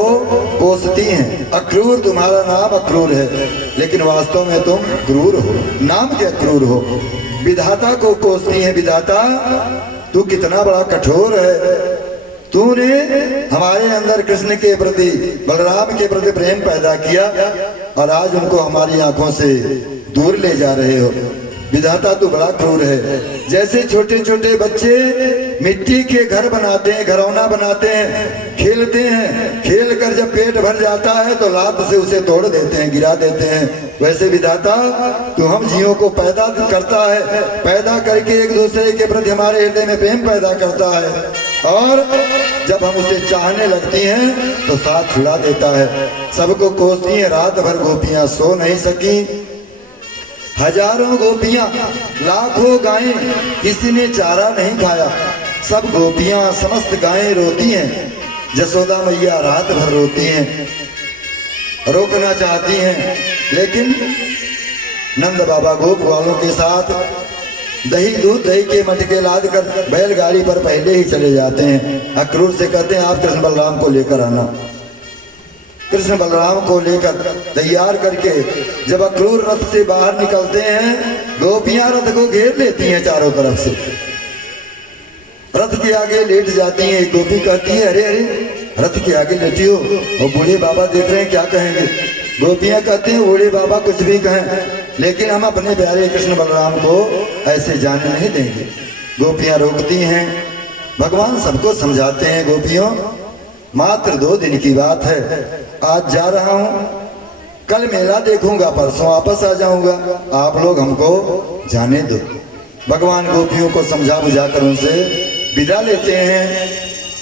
कोसती हैं। अक्रूर, तुम्हारा नाम अक्रूर है, लेकिन वास्तव में तुम क्रूर हो, नाम के अक्रूर हो। विधाता को कोसती हैं, विधाता तू कितना बड़ा कठोर है, तूने हमारे अंदर कृष्ण के प्रति, बलराम के प्रति प्रेम पैदा किया और आज उनको हमारी आंखों से दूर ले जा रहे हो। विधाता तू बड़ा क्रूर है। जैसे छोटे छोटे बच्चे मिट्टी के घर बनाते हैं, घरौना बनाते हैं, खेलते हैं, खेल कर जब पेट भर जाता है तो लात से उसे तोड़ देते हैं, गिरा देते हैं, वैसे विधाता तू हम जीवों को पैदा करता है, पैदा करके एक दूसरे के प्रति हमारे हृदय में प्रेम पैदा करता है, और जब हम उसे चाहने लगती हैं तो साथ छुड़ा देता है। सबको कोसती हैं। रात भर गोपियां सो नहीं सकी। हजारों गोपियां, लाखों गायें, किसी ने चारा नहीं खाया। सब गोपियां, समस्त गायें रोती हैं। जसोदा मैया रात भर रोती हैं, रोकना चाहती हैं, लेकिन नंद बाबा गोप वालों के साथ दही के मटके लाद कर बैलगाड़ी पर पहले ही चले जाते हैं। अक्रूर से कहते हैं, आप कृष्ण बलराम को लेकर आना। कृष्ण बलराम को लेकर तैयार करके जब अक्रूर रथ से बाहर निकलते हैं, गोपियां रथ को घेर लेती हैं चारों तरफ से, रथ के आगे लेट जाती हैं। एक गोपी कहती है, अरे अरे रथ के आगे लेटी हो, और बूढ़े बाबा देख रहे हैं, क्या कहेंगे? गोपियां कहती हैं, बूढ़े बाबा कुछ भी कहें, लेकिन हम अपने प्यारे कृष्ण बलराम को ऐसे जाने नहीं देंगे। गोपियां रोकती हैं। भगवान सबको समझाते हैं, गोपियों मात्र 2 दिन की बात है, आज जा रहा हूं, कल मेला देखूंगा, परसों वापस आ जाऊंगा, आप लोग हमको जाने दो। भगवान गोपियों को समझा बुझाकर उनसे विदा लेते हैं।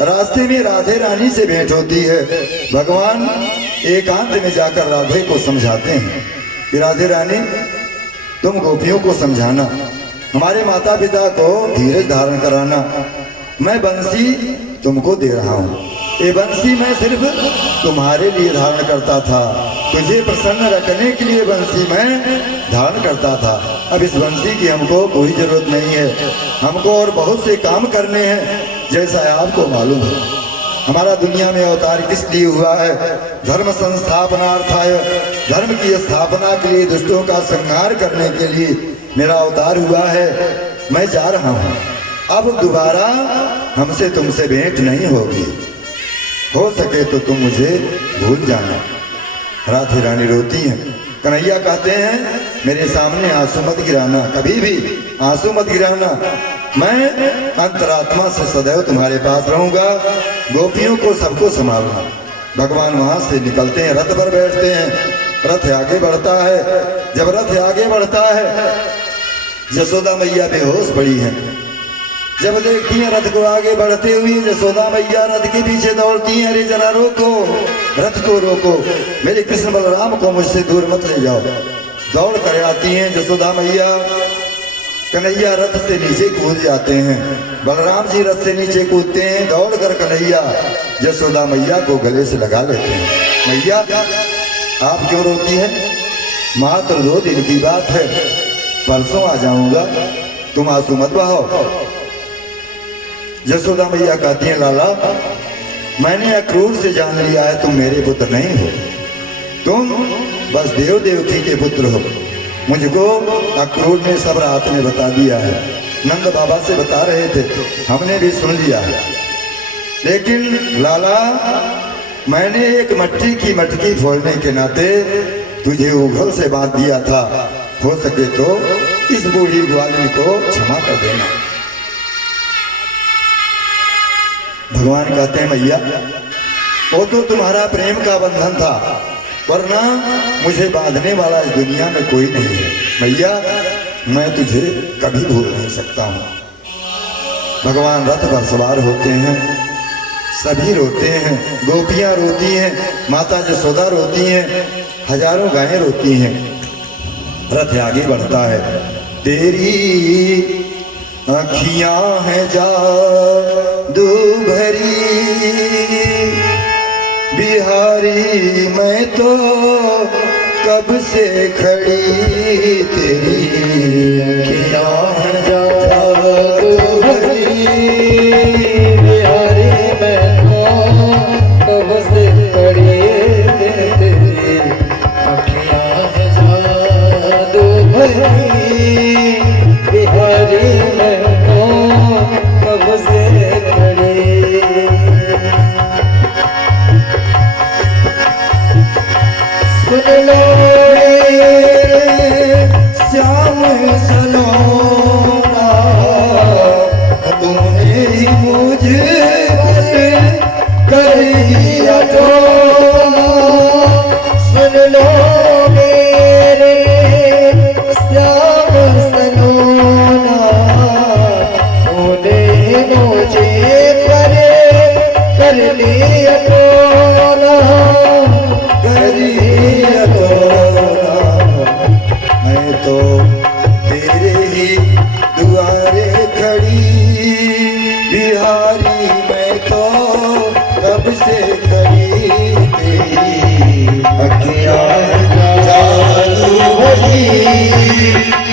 रास्ते में राधे रानी से भेंट होती है। भगवान एकांत में जाकर राधे को समझाते हैं कि राधे रानी तुम गोपियों को समझाना, हमारे माता पिता को धीरज धारण कराना, मैं बंसी तुमको दे रहा हूँ, ये बंसी मैं सिर्फ तुम्हारे लिए धारण करता था, तुझे प्रसन्न रखने के लिए बंसी मैं धारण करता था। अब इस बंसी की हमको कोई जरूरत नहीं है, हमको और बहुत से काम करने हैं, जैसा आपको मालूम है। हमारा दुनिया में अवतार किस लिए हुआ है? धर्म संस्थापनार्थाय, धर्म की स्थापना के लिए, दुष्टों का संहार करने के लिए मेरा अवतार हुआ है। मैं जा रहा हूँ, अब दोबारा हमसे तुमसे भेंट नहीं होगी, हो सके तो तुम मुझे भूल जाना। राधे रानी रोती हैं। कन्हैया कहते हैं, मेरे सामने आंसू मत गिराना, कभी भी आंसू मत गिराना, मैं अंतरात्मा से सदैव तुम्हारे पास रहूंगा, गोपियों को सबको संभालना। भगवान वहां से निकलते हैं, रथ पर बैठते हैं, रथ आगे बढ़ता है। जब रथ आगे बढ़ता है, जसोदा मैया बेहोश पड़ी हैं। जब देखती हैं रथ को आगे बढ़ते हुए, जसोदा मैया रथ के पीछे दौड़ती हैं, अरे जरा रोको, रथ को रोको, मेरे कृष्ण बलराम को मुझसे दूर मत ले जाओ। दौड़ कर आती हैं जसोदा मैया। कन्हैया रथ से नीचे कूद जाते हैं, बलराम जी रथ से नीचे कूदते हैं। दौड़ कर कन्हैया जसोदा मैया को गले से लगा लेते हैं। मैया आप क्यों रोती हैं? मात्र 2 दिन की बात है, परसों आ जाऊंगा, तुम आंसू मत बहाओ। यशोदा मैया कहती है, लाला मैंने अक्रूर से जान लिया है तुम मेरे पुत्र नहीं हो, तुम बस देव देवकी के पुत्र हो। मुझको अक्रूर ने सब रात में बता दिया है, नंद बाबा से बता रहे थे, हमने भी सुन लिया है। लेकिन लाला मैंने एक मट्टी की मटकी फोड़ने के नाते तुझे उघल से बांध दिया था, हो सके तो इस बूढ़ी ग्वालिनी को क्षमा कर देना। भगवान कहते हैं, मैया वो तो तुम्हारा प्रेम का बंधन था, वरना मुझे बांधने वाला इस दुनिया में कोई नहीं है। मैया मैं तुझे कभी भूल नहीं सकता हूँ। भगवान रथ पर सवार होते हैं, सभी रोते हैं, गोपियां रोती हैं, माता यशोदा रोती हैं, हजारों गायें रोती हैं। रथ आगे बढ़ता है, तेरी आँखियां हैं जादू भरी बिहारी, मैं तो कब से खड़ी, तेरी आँखियां हैं जादू भरी बिहारी, मैं तो कब से खड़ी, तेरी आँखियां हैं जादू भरी बिहारी, मैं तो कब से खड़ी। सुन लो श्याम सलोना, तूने ही मुझे कर दिया टोना। सुन लो मेरे श्याम सलोना, तूने मुझे कर दिया टोना, कर दिया टोना। मैं तो तेरे ही दुआरे खड़ी बिहारी, मैं तो कब से खड़ी, तेरी अखियाँ जादू भरी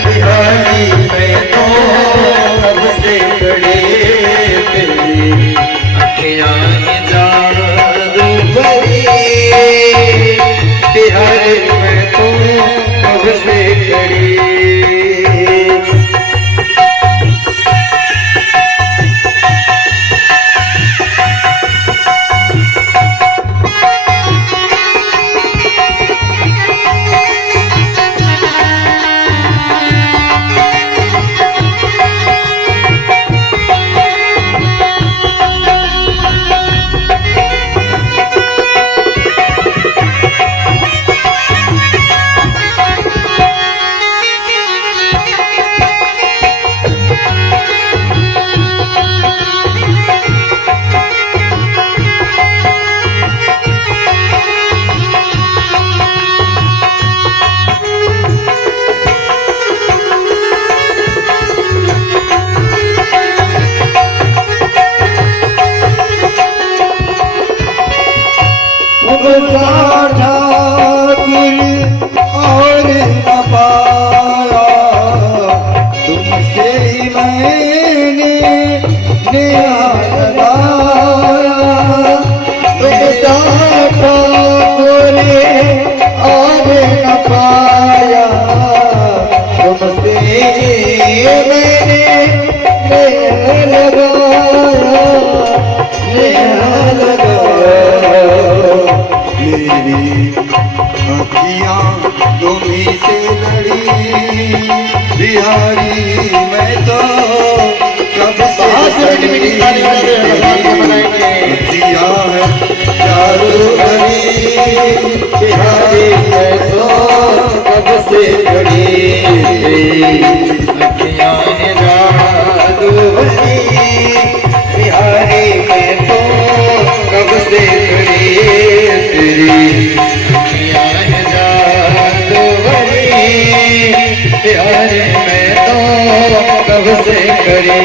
बिहारी, मैं तो कब से खड़ी, तेरी अखियाँ जादू भरी बिहारी, मैं तो कब से खड़ी। और न पाया तुमसे ही मैंने न्याय लगाया, और न पाया तुमसे मैंने मेरी आँखियाँ तुम्ही से लड़ी बिहारी, मैं तो कब से आँखियाँ है चारों घड़ी बिहारी, मैं तो कब से लड़ी, आँखियाँ है जादू भरी बिहारी, मैं तो कब से खड़ी, तेरी आँखियाँ हैं जादू भरी बिहारी, मैं तो कब से खड़ी।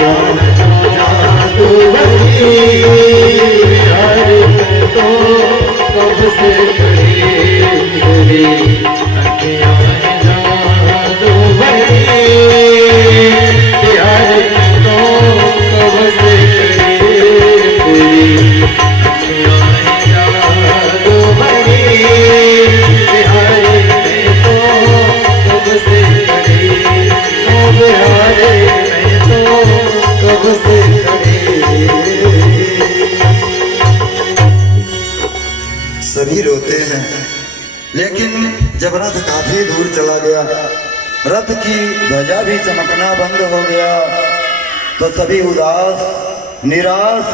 अखियां जादूगरी यार मैं तो कब से खड़ी तेरी अखियां जादूगरी यार मैं तो कब से खड़ी तेरी अखियां जादूगरी यार मैं तो कब से खड़ी यार मैं तो कब से खड़ी। सभी रोते हैं, लेकिन जब रथ काफी दूर चला गया, रथ की ध्वजा भी चमकना बंद हो गया, तो सभी उदास, निराश,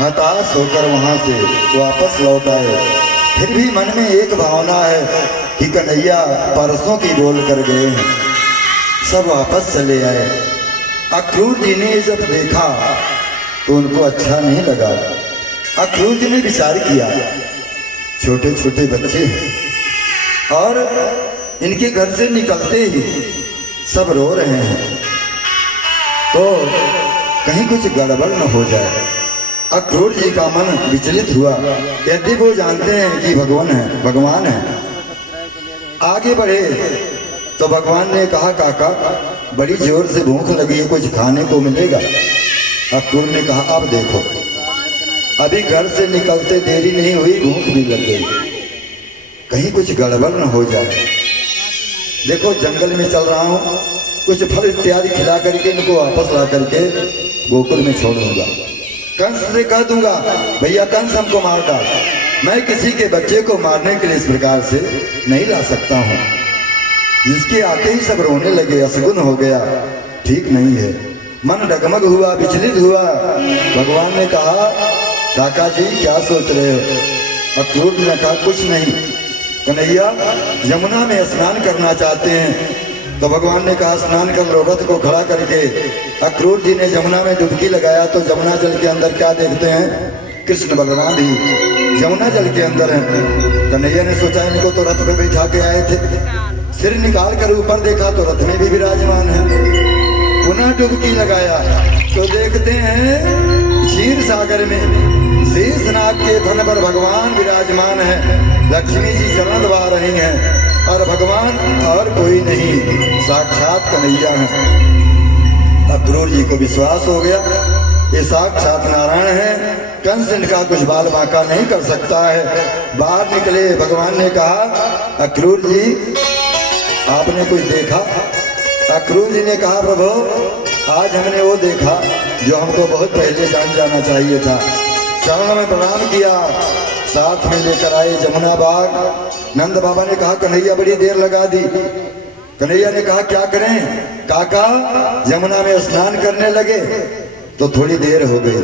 हताश होकर वहां से वापस लौट आए। फिर भी मन में एक भावना है कि कन्हैया परसों की बोल कर गए हैं। सब वापस चले आए। अक्रूर जी ने जब देखा तो उनको अच्छा नहीं लगा। अक्रूर जी ने विचार किया, छोटे छोटे बच्चे हैं और इनके घर से निकलते ही सब रो रहे हैं, तो कहीं कुछ गड़बड़ न हो जाए। अक्रूर जी का मन विचलित हुआ। यदि वो जानते हैं कि भगवान है। आगे बढ़े तो भगवान ने कहा, काका बड़ी जोर से भूख लगी है, कुछ खाने को मिलेगा? अक्रूर ने कहा, अब देखो, अभी घर से निकलते देरी नहीं हुई, भूख भी लग गई, कहीं कुछ गड़बड़ न हो जाए। देखो जंगल में चल रहा हूँ, कुछ फल इत्यादि खिला करके इनको वापस ला करके गोकुल में छोड़ दूंगा। कंस से कह दूंगा, भैया कंस हमको मार डाल, मैं किसी के बच्चे को मारने के लिए इस प्रकार से नहीं ला सकता हूँ। जिसके आते ही सब रोने लगे, असगुन हो गया, ठीक नहीं है। मन डगमग हुआ, विचलित हुआ। भगवान ने कहा, काका जी क्या सोच रहे हो? अक्रूर ने कहा, कुछ नहीं कन्हैया, यमुना में स्नान करना चाहते हैं। तो भगवान ने कहा, स्नान कर लो। रथ को खड़ा करके अक्रूर जी ने यमुना में डुबकी लगाया तो यमुना जल के अंदर क्या देखते हैं? कृष्ण बलराम भी यमुना जल के अंदर हैं। कन्हैया ने सोचा इनको तो रथ में बैठा के आए थे, सिर निकाल कर ऊपर देखा तो रथ में भी विराजमान है। पुनः डुबकी लगाया तो देखते हैं क्षीर सागर में शेषनाग के फन पर भगवान विराजमान है। लक्ष्मी जी चरण दबा रही हैं और भगवान और कोई नहीं, साक्षात कन्हैया हैं। अक्रूर जी को विश्वास हो गया, ये साक्षात नारायण है, कंस इनका कुछ बाल बांका नहीं कर सकता है। बाहर निकले, भगवान ने कहा, अक्रूर जी आपने कुछ देखा? अक्रूर जी ने कहा, प्रभु आज हमने वो देखा जो हमको बहुत पहले जान जाना चाहिए था। चरणों में प्रणाम किया, साथ में लेकर आए जमुना बाग। नंद बाबा ने कहा, कन्हैया बड़ी देर लगा दी। कन्हैया ने कहा, क्या करें काका, यमुना में स्नान करने लगे तो थोड़ी देर हो गई।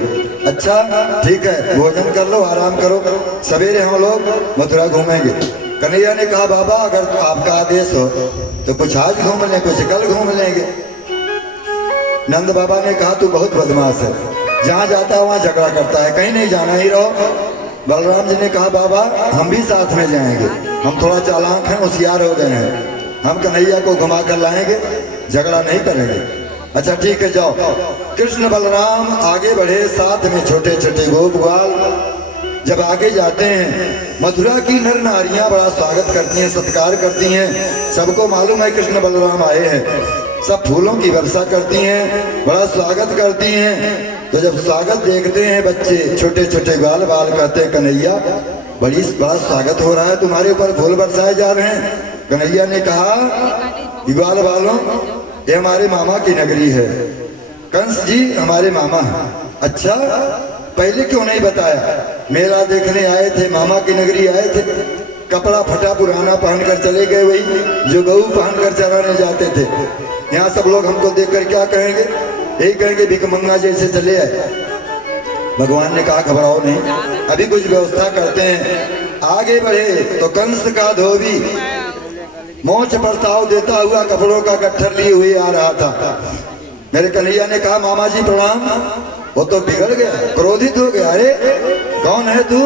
अच्छा ठीक है, भोजन कर लो, आराम करो, सवेरे हम लोग मथुरा घूमेंगे। कन्हैया ने कहा, बाबा अगर आपका आदेश हो तो कुछ आज घूम लें, कुछ कल घूम लेंगे। नंद बाबा ने कहा, तू बहुत बदमाश है, जहाँ जाता है वहाँ झगड़ा करता है, कहीं नहीं जाना ही रहो। बलराम जी ने कहा, बाबा हम भी साथ में जाएंगे, हम थोड़ा चालाक हैं, होशियार हो गए हैं, हम कन्हैया को घुमा कर लाएंगे, झगड़ा नहीं करेंगे। अच्छा ठीक है, जाओ। कृष्ण बलराम आगे बढ़े, साथ में छोटे छोटे गोप ग्वाल। जब आगे जाते हैं, मथुरा की नर नारियां बड़ा स्वागत करती हैं, सत्कार करती हैं। सबको मालूम है कृष्ण बलराम आए हैं, सब फूलों की वर्षा करती हैं, बड़ा स्वागत करती हैं। तो जब स्वागत देखते हैं बच्चे, छोटे छोटे ग्वाल बाल कहते हैं, कन्हैया बड़ा स्वागत हो रहा है, तुम्हारे ऊपर फूल बरसाए जा रहे हैं। कन्हैया ने कहा, ग्वाल बालों ये हमारे मामा की नगरी है, कंस जी हमारे मामा हैं। अच्छा पहले क्यों नहीं बताया? मेला देखने आए थे, मामा की नगरी आए थे, कपड़ा फटा पुराना पहनकर चले गए, वही जो गऊ पहनकर चराने जाते थे। यहाँ सब लोग हमको देखकर क्या कहेंगे? यही कहेंगे भिखमंगा जैसे चले आए। भगवान ने कहा, घबराओ नहीं, अभी कुछ व्यवस्था करते हैं। आगे बढ़े तो कंस का धोबी मोच बर्ताव देता हुआ कपड़ों का गट्ठर लिए हुए आ रहा था। मेरे कन्हैया ने कहा, मामा जी प्रणाम। वो तो बिगड़ गया, क्रोधित हो गया, अरे कौन है तू?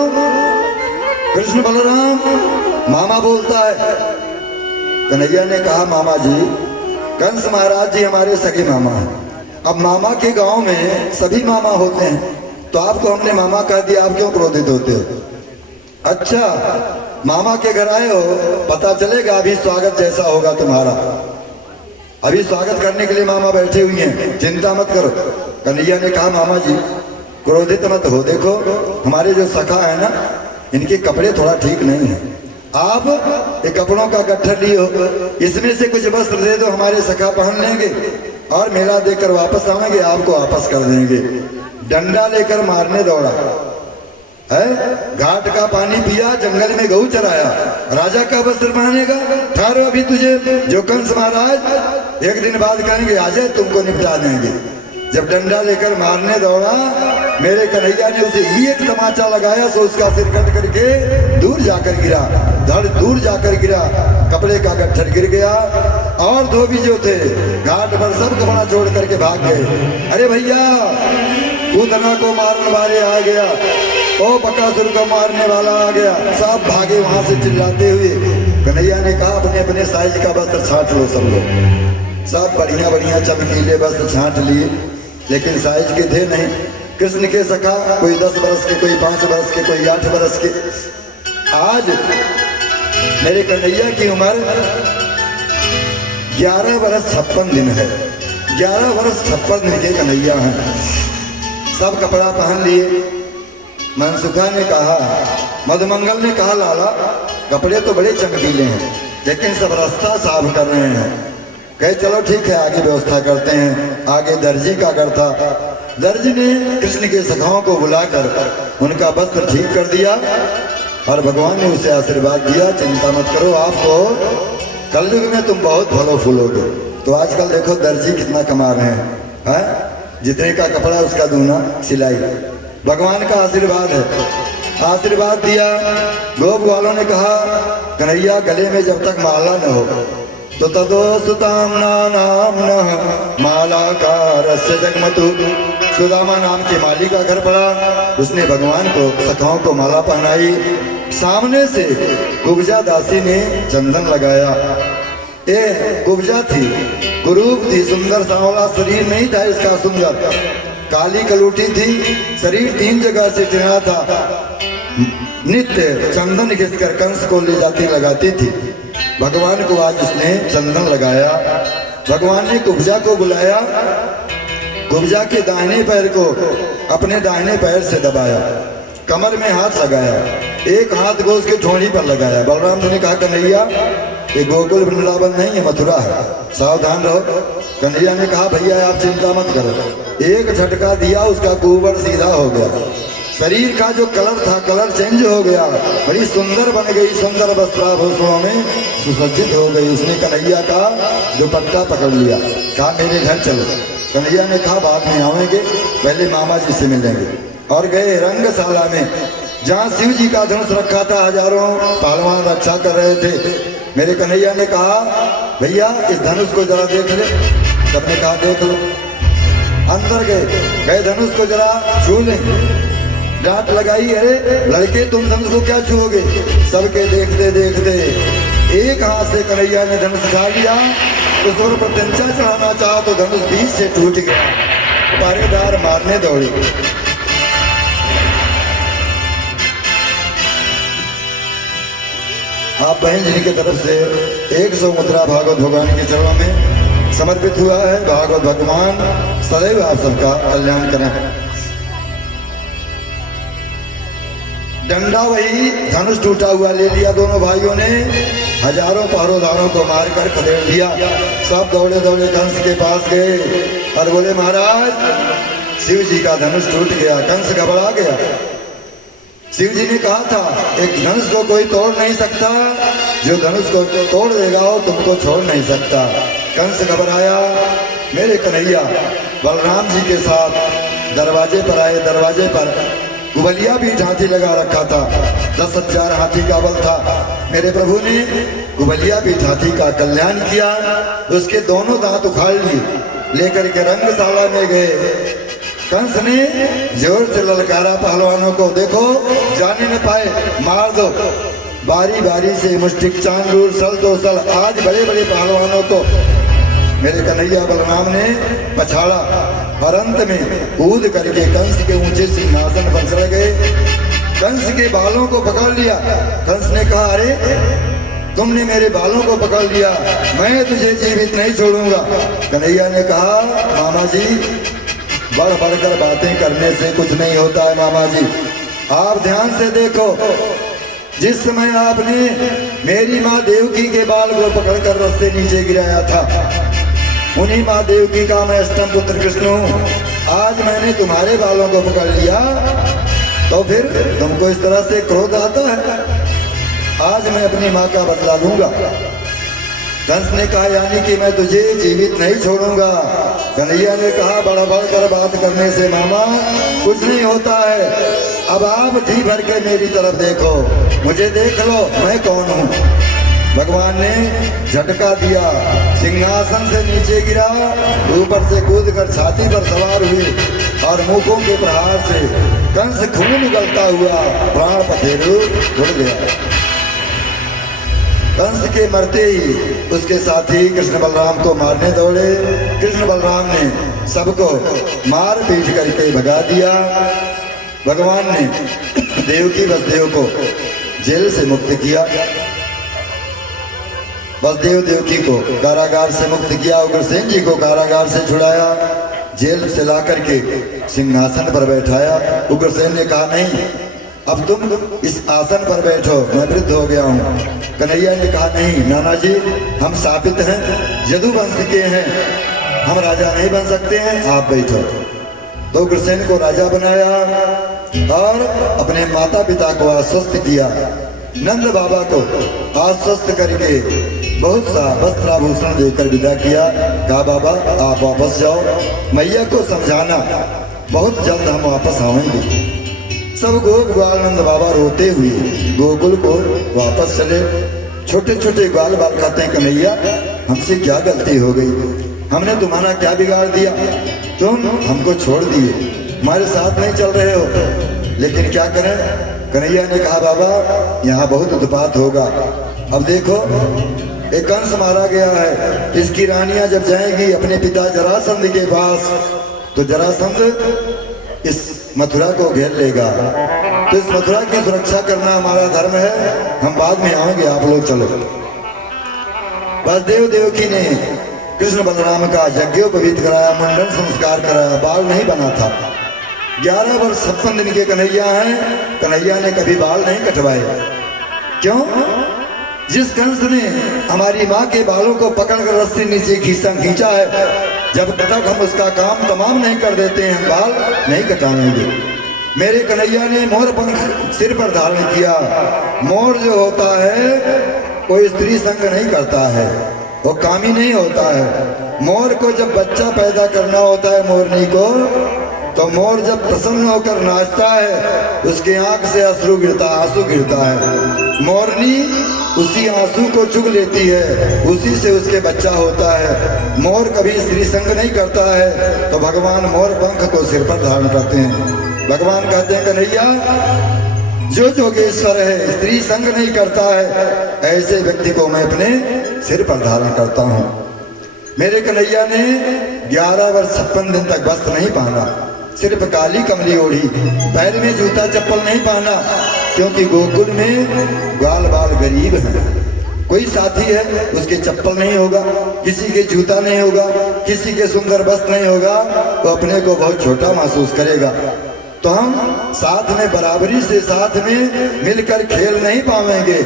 कृष्ण बलराम मामा बोलता है। कन्हैया ने कहा, मामा जी कंस महाराज जी हमारे सगे मामा हैं, अब मामा के गांव में सभी मामा होते हैं, तो आपको हमने मामा कह दिया, आप क्यों क्रोधित होते हो? अच्छा, मामा के घर आए हो, पता चलेगा अभी स्वागत जैसा होगा तुम्हारा। अभी स्वागत करने के लिए मामा बैठे हुए हैं, चिंता मत करो। कन्हैया ने कहा मामा जी क्रोधित मत हो, देखो हमारे जो सखा है ना, इनके कपड़े थोड़ा ठीक नहीं है, आप ये कपड़ों का गट्ठर लिए हो, इसमें से कुछ वस्त्र दे दो, हमारे सखा पहन लेंगे और मेला देकर वापस आएंगे, आपको वापस कर देंगे। डंडा लेकर मारने दौड़ा है, घाट का पानी पिया, जंगल में गऊ चराया, राजा का वस्त्र पहनेगा? ठहरो, अभी तुझे जो कंस महाराज एक दिन बाद कहेंगे आ जाए, तुमको निपटा देंगे। जब डंडा लेकर मारने दौड़ा, मेरे कन्हैया ने उसे एक तमाचा लगाया, सो उसका सिर कट करके दूर जाकर गिरा, धड़ दूर जाकर गिरा, कपड़े का गट्ठर गिर गया। और धोबी जो थे घाट पर सब कपड़ा छोड़ करके भाग गए। अरे भैया, पूतना को मारने वाले आ गया, ओ बकासुर को मारने वाला आ गया, सब भागे वहां से चिल्लाते हुए। कन्हैया ने कहा अपने अपने साइज का वस्त्र छांट लो सब लोग। सब बढ़िया बढ़िया चमकीले वस्त्र छांट लिए, लेकिन साइज के थे नहीं। कृष्ण के सखा कोई 10 बरस के, कोई 5 बरस के, कोई 8 बरस के। आज मेरे कन्हैया की उम्र 11 बरस 56 दिन है। 11 बरस 56 दिन के कन्हैया हैं। सब कपड़ा पहन लिए। मनसुखा ने कहा, मधुमंगल ने कहा लाला कपड़े तो बड़े चमकीले हैं, लेकिन सब रास्ता साफ कर रहे हैं। कहे चलो ठीक है, आगे व्यवस्था करते हैं। आगे दर्जी का करता, दर्जी ने कृष्ण के सखाओं को बुलाकर उनका वस्त्र ठीक कर दिया और भगवान ने उसे आशीर्वाद दिया, चिंता मत करो, आपको कलयुग में तुम बहुत फलो फूलोगे। तो आजकल देखो दर्जी कितना कमा रहे हैं, जितने का कपड़ा उसका दूना सिलाई। भगवान का आशीर्वाद है, आशीर्वाद दिया। गोप वालों ने कहा कन्हैया गले में जब तक माला न हो तो तदोस्तुताम नाम न माला का रस्य जगमतु। सुदामा नाम की माली का घर पड़ा, उसने भगवान को सखाओं को माला पहनाई। सामने से कुब्जा दासी ने चंदन लगाया। कुब्जा थी, कुरूप थी, सुंदर सांवला शरीर नहीं था इसका सुंदर, काली कलूटी थी, शरीर 3 जगह से टिना था। नित्य चंदन घिसकर कंस को ले जाती लगाती थी। भगवान को आज उसने चंदन लगाया। भगवान ने कुब्जा को बुलाया, कुब्जा के दाहिने पैर को अपने दाहिने पैर से दबाया, कमर में हाथ लगाया, एक हाथ को उसके ठोड़ी पर लगाया। बलराम जी ने कहा कन्हैया ये गोकुल वृंदावन नहीं है, मथुरा है, सावधान रहो। कन्हैया ने कहा भैया आप चिंता मत करो। एक झटका दिया, उसका कुंवर सीधा हो गया, शरीर का जो कलर था कलर चेंज हो गया, बड़ी सुंदर बन गई, सुंदर वस्त्राभूषणों में सुसज्जित हो गई। उसने कन्हैया का दुपट्टा पकड़ लिया, कहा मेरे घर चलो। कन्हैया ने कहा बाद में आएंगे, पहले मामा जी से मिलेंगे। और गए रंगशाला में, जहाँ शिव जी का धनुष रखा था, हजारों पहलवान रक्षा कर रहे थे। मेरे कन्हैया ने कहा भैया इस धनुष को जरा देख ले। सबने कहा देख लो। अंदर गए धनुष को जरा छू ले। डांट लगाई, अरे लड़के तुम धनुष को क्या छुओगे? सबके देखते देखते एक हाथ से कन्हैया ने धनुष उठा लिया, उस पर प्रत्यंचा चढ़ाना चाहा तो धनुष बीच से टूट गया। पहरेदार मारने दौड़े। आप बहन जी की तरफ से 100 मुद्रा भागवत भगवान के चरणों में समर्पित हुआ है। भागवत भगवान सदैव आप सबका कल्याण करें। डंडा वही धनुष टूटा हुआ ले लिया दोनों भाइयों ने, हजारों पहरेदारों को मारकर खदेड़ दिया। सब दौड़े दौड़े कंस के पास गए और बोले महाराज शिव जी का धनुष टूट गया। कंस घबरा गया। शिव जी ने कहा था एक धनुष को कोई तोड़ नहीं सकता, जो धनुष को तोड़ देगा वो तुमको छोड़ नहीं सकता। कंस घबराया। मेरे कन्हैया बलराम जी के साथ दरवाजे पर आए। दरवाजे पर गुबलिया भी हाथी लगा रखा था, 10,000 हाथी का बल था। मेरे प्रभु ने गुबलिया भी हाथी का कल्याण किया, उसके दोनों दांत उखाड़ लिए, लेकर के रंगशाला में गए। कंस ने जोर से ललकारा पहलवानों को, देखो जाने न पाए, मार दो। बारी बारी से मुष्टिक, चांगूर, सल दो सल, आज बड़े बड़े पहलवानों को मेरे कन्हैया बलराम ने पछाड़ा। और अंत में कूद करके कंस के ऊंचे सिंहासन पर चढ़ गए। कंस के बालों को पकड़ लिया। कंस ने कहा, अरे तुमने मेरे बालों को पकड़ लिया, मैं तुझे जीवित नहीं छोड़ूंगा। कन्हैया ने कहा, मामा जी बढ़ बढ़कर बातें करने से कुछ नहीं होता है। मामा जी आप ध्यान से देखो, जिस समय आपने मेरी माँ देवकी के बाल को पकड़कर रस्ते नीचे गिराया था, उन्हीं माँ देवकी का मैं अष्टम पुत्र कृष्ण हूँ। आज मैंने तुम्हारे बालों को पकड़ लिया तो फिर तुमको इस तरह से क्रोध आता है। आज मैं अपनी माँ का बदला लूंगा। कंस ने कहा, यानी कि मैं तुझे जीवित नहीं छोड़ूंगा। कन्हैया ने कहा, बड़ा बढ़कर बात करने से मामा कुछ नहीं होता है। अब आप जी भर के मेरी तरफ देखो, मुझे देख लो मैं कौन हूँ। भगवान ने झटका दिया, सिंहासन से नीचे गिरा, ऊपर से कूदकर छाती पर सवार हुए और मुखों के प्रहार से कंस खून उगलता हुआ प्राण पखेरु उड़ गया। कंस के मरते ही उसके साथी कृष्ण बलराम को मारने दौड़े। कृष्ण बलराम ने सबको मार पीट करके भगा दिया। भगवान ने देवकी वसुदेव को जेल से मुक्त किया। वसुदेव देवकी को कारागार से मुक्त किया। उग्रसेन जी को कारागार से छुड़ाया, जेल से ला करके सिंहासन पर बैठाया। उग्रसेन ने कहा, नहीं अब तुम इस आसन पर बैठो, मैं वृद्ध हो गया हूँ। कन्हैया ने कहा, नहीं नाना जी हम शापित हैं, यदु वंश के हैं, हम राजा नहीं बन सकते हैं, आप बैठो। तो उग्रसेन को राजा बनाया और अपने माता पिता को आश्वस्त किया। नंद बाबा को आश्वस्त करके बहुत सा वस्त्राभूषण देकर विदा किया। कहा, बाबा आप वापस जाओ, मैया को समझाना बहुत जल्द हम वापस आएंगे। सब गोप ग्वाल नंद बाबा रोते हुए गोकुल को वापस चले। छोटे छोटे ग्वाल बाल कहते हैं, कन्हैया हमसे क्या गलती हो गई, हमने तुम्हारा क्या बिगाड़ दिया, तुम हमको छोड़ दिए, हमारे साथ नहीं चल रहे हो। लेकिन क्या करें। कन्हैया ने कहा, बाबा यहाँ बहुत उत्पात होगा। अब देखो एक कंस मारा गया है, इसकी रानियां जब जाएंगी अपने पिता जरासंध के पास तो जरासंध इस मथुरा को घेर लेगा। तो इस मथुरा की सुरक्षा करना हमारा धर्म है, हम बाद में आएंगे, आप लोग चलो। वसुदेव देवकी ने कृष्ण बलराम का यज्ञोपवीत कराया, मुंडन संस्कार कराया। बाल नहीं बना था। 11 वर्ष 56 दिन के कन्हैया हैं, कन्हैया ने कभी बाल नहीं कटवाए। क्यों? जिस कंस ने हमारी माँ के बालों को पकड़कर रस्सी नीचे खींचा है, जब तक हम उसका काम तमाम नहीं कर देते हैं, बाल नहीं कटाएंगे। मेरे कन्हैया ने मोर पंख सिर पर धारण किया। मोर जो होता है कोई स्त्री संग नहीं करता है, वो कामी नहीं होता है। मोर को जब बच्चा पैदा करना होता है मोरनी को, तो मोर जब प्रसन्न होकर नाचता है, उसके आंख से आंसू गिरता है। मोरनी उसी आंसू को चुग लेती है, उसी से उसके बच्चा होता है। मोर कभी स्त्री संग नहीं करता है, तो भगवान मोर पंख को सिर पर धारण करते हैं। भगवान कहते हैं, कन्हैया जो जोगेश्वर है स्त्री संग नहीं करता है, ऐसे व्यक्ति को मैं अपने सिर पर धारण करता हूँ। मेरे कन्हैया ने 11 वर्ष 56 दिन तक वस्त्र नहीं पहना, सिर्फ काली कमली ओढ़ी, पैर में जूता चप्पल नहीं पहना, क्योंकि गोकुल में ग्वाल बाल गरीब हैं। कोई साथी है उसके चप्पल नहीं होगा, किसी के जूता नहीं होगा, किसी के सुंदर वस्त्र नहीं होगा, तो अपने को बहुत छोटा महसूस करेगा। तो हम साथ में बराबरी से साथ में मिलकर खेल नहीं पाएंगे,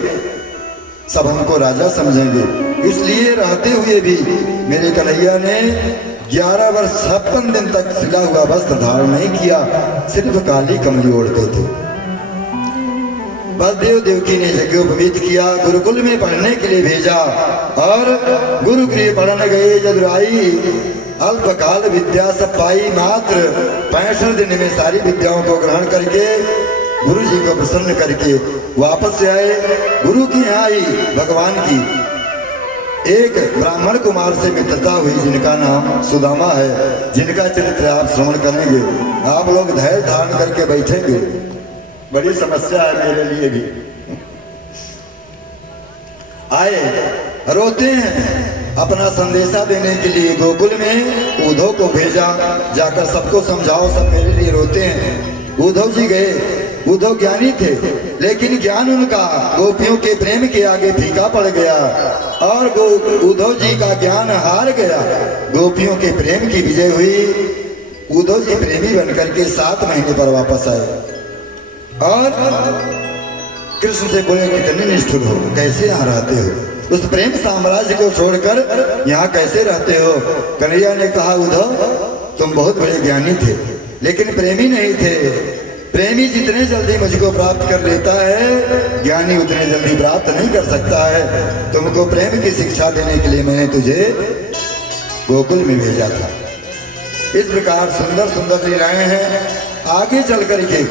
सब हमको राजा समझेंगे। इसलिए रहते हुए भी मेरे कन्हैया ने 11 वर्ष 56 दिन तक सिला हुआ वस्त्र धारण नहीं किया, सिर्फ काली कमली ओढ़ते थे। वसुदेव देवकी ने यज्ञोपवीत किया, गुरुकुल में पढ़ने के लिए भेजा और गुरुगृह पढ़ने गए। जदुराई अल्पकाल विद्या सब पाई, मात्र 65 दिन में सारी विद्याओं को ग्रहण करके गुरु जी को प्रसन्न करके वापस से आए। गुरु की यहाँ ही भगवान की एक ब्राह्मण कुमार से मित्रता हुई, जिनका नाम सुदामा है, जिनका चरित्र आप श्रवण करेंगे। आप लोग धैर्य धारण करके बैठेंगे, बड़ी समस्या है मेरे लिए भी। आए रोते हैं, अपना संदेशा देने के लिए गोकुल में उद्धव को भेजा, जाकर सबको समझाओ, सब मेरे लिए रोते हैं। उद्धव जी गए। उद्धव ज्ञानी थे, लेकिन ज्ञान उनका गोपियों के प्रेम के आगे फीका पड़ गया और उद्धव जी का ज्ञान हार गया। गोपियों के प्रेम की विजय हुई। उद्धव जी प्रेमी बनकर के 7 महीने पर वापस आए और कृष्ण से बोले, कितने निष्ठुर हो, कैसे यहाँ रहते हो, उस प्रेम साम्राज्य को छोड़कर यहाँ कैसे रहते हो। कन्हैया ने कहा, उद्धव तुम बहुत बड़े ज्ञानी थे, लेकिन प्रेमी नहीं थे। प्रेमी जितने जल्दी मुझको प्राप्त कर लेता है, ज्ञानी उतने जल्दी प्राप्त नहीं कर सकता है। तुमको प्रेम की शिक्षा देने के लिए मैंने तुझे गोकुल में भेजा था। इस प्रकार सुंदर सुंदर लीलाएं हैं। आगे चल करके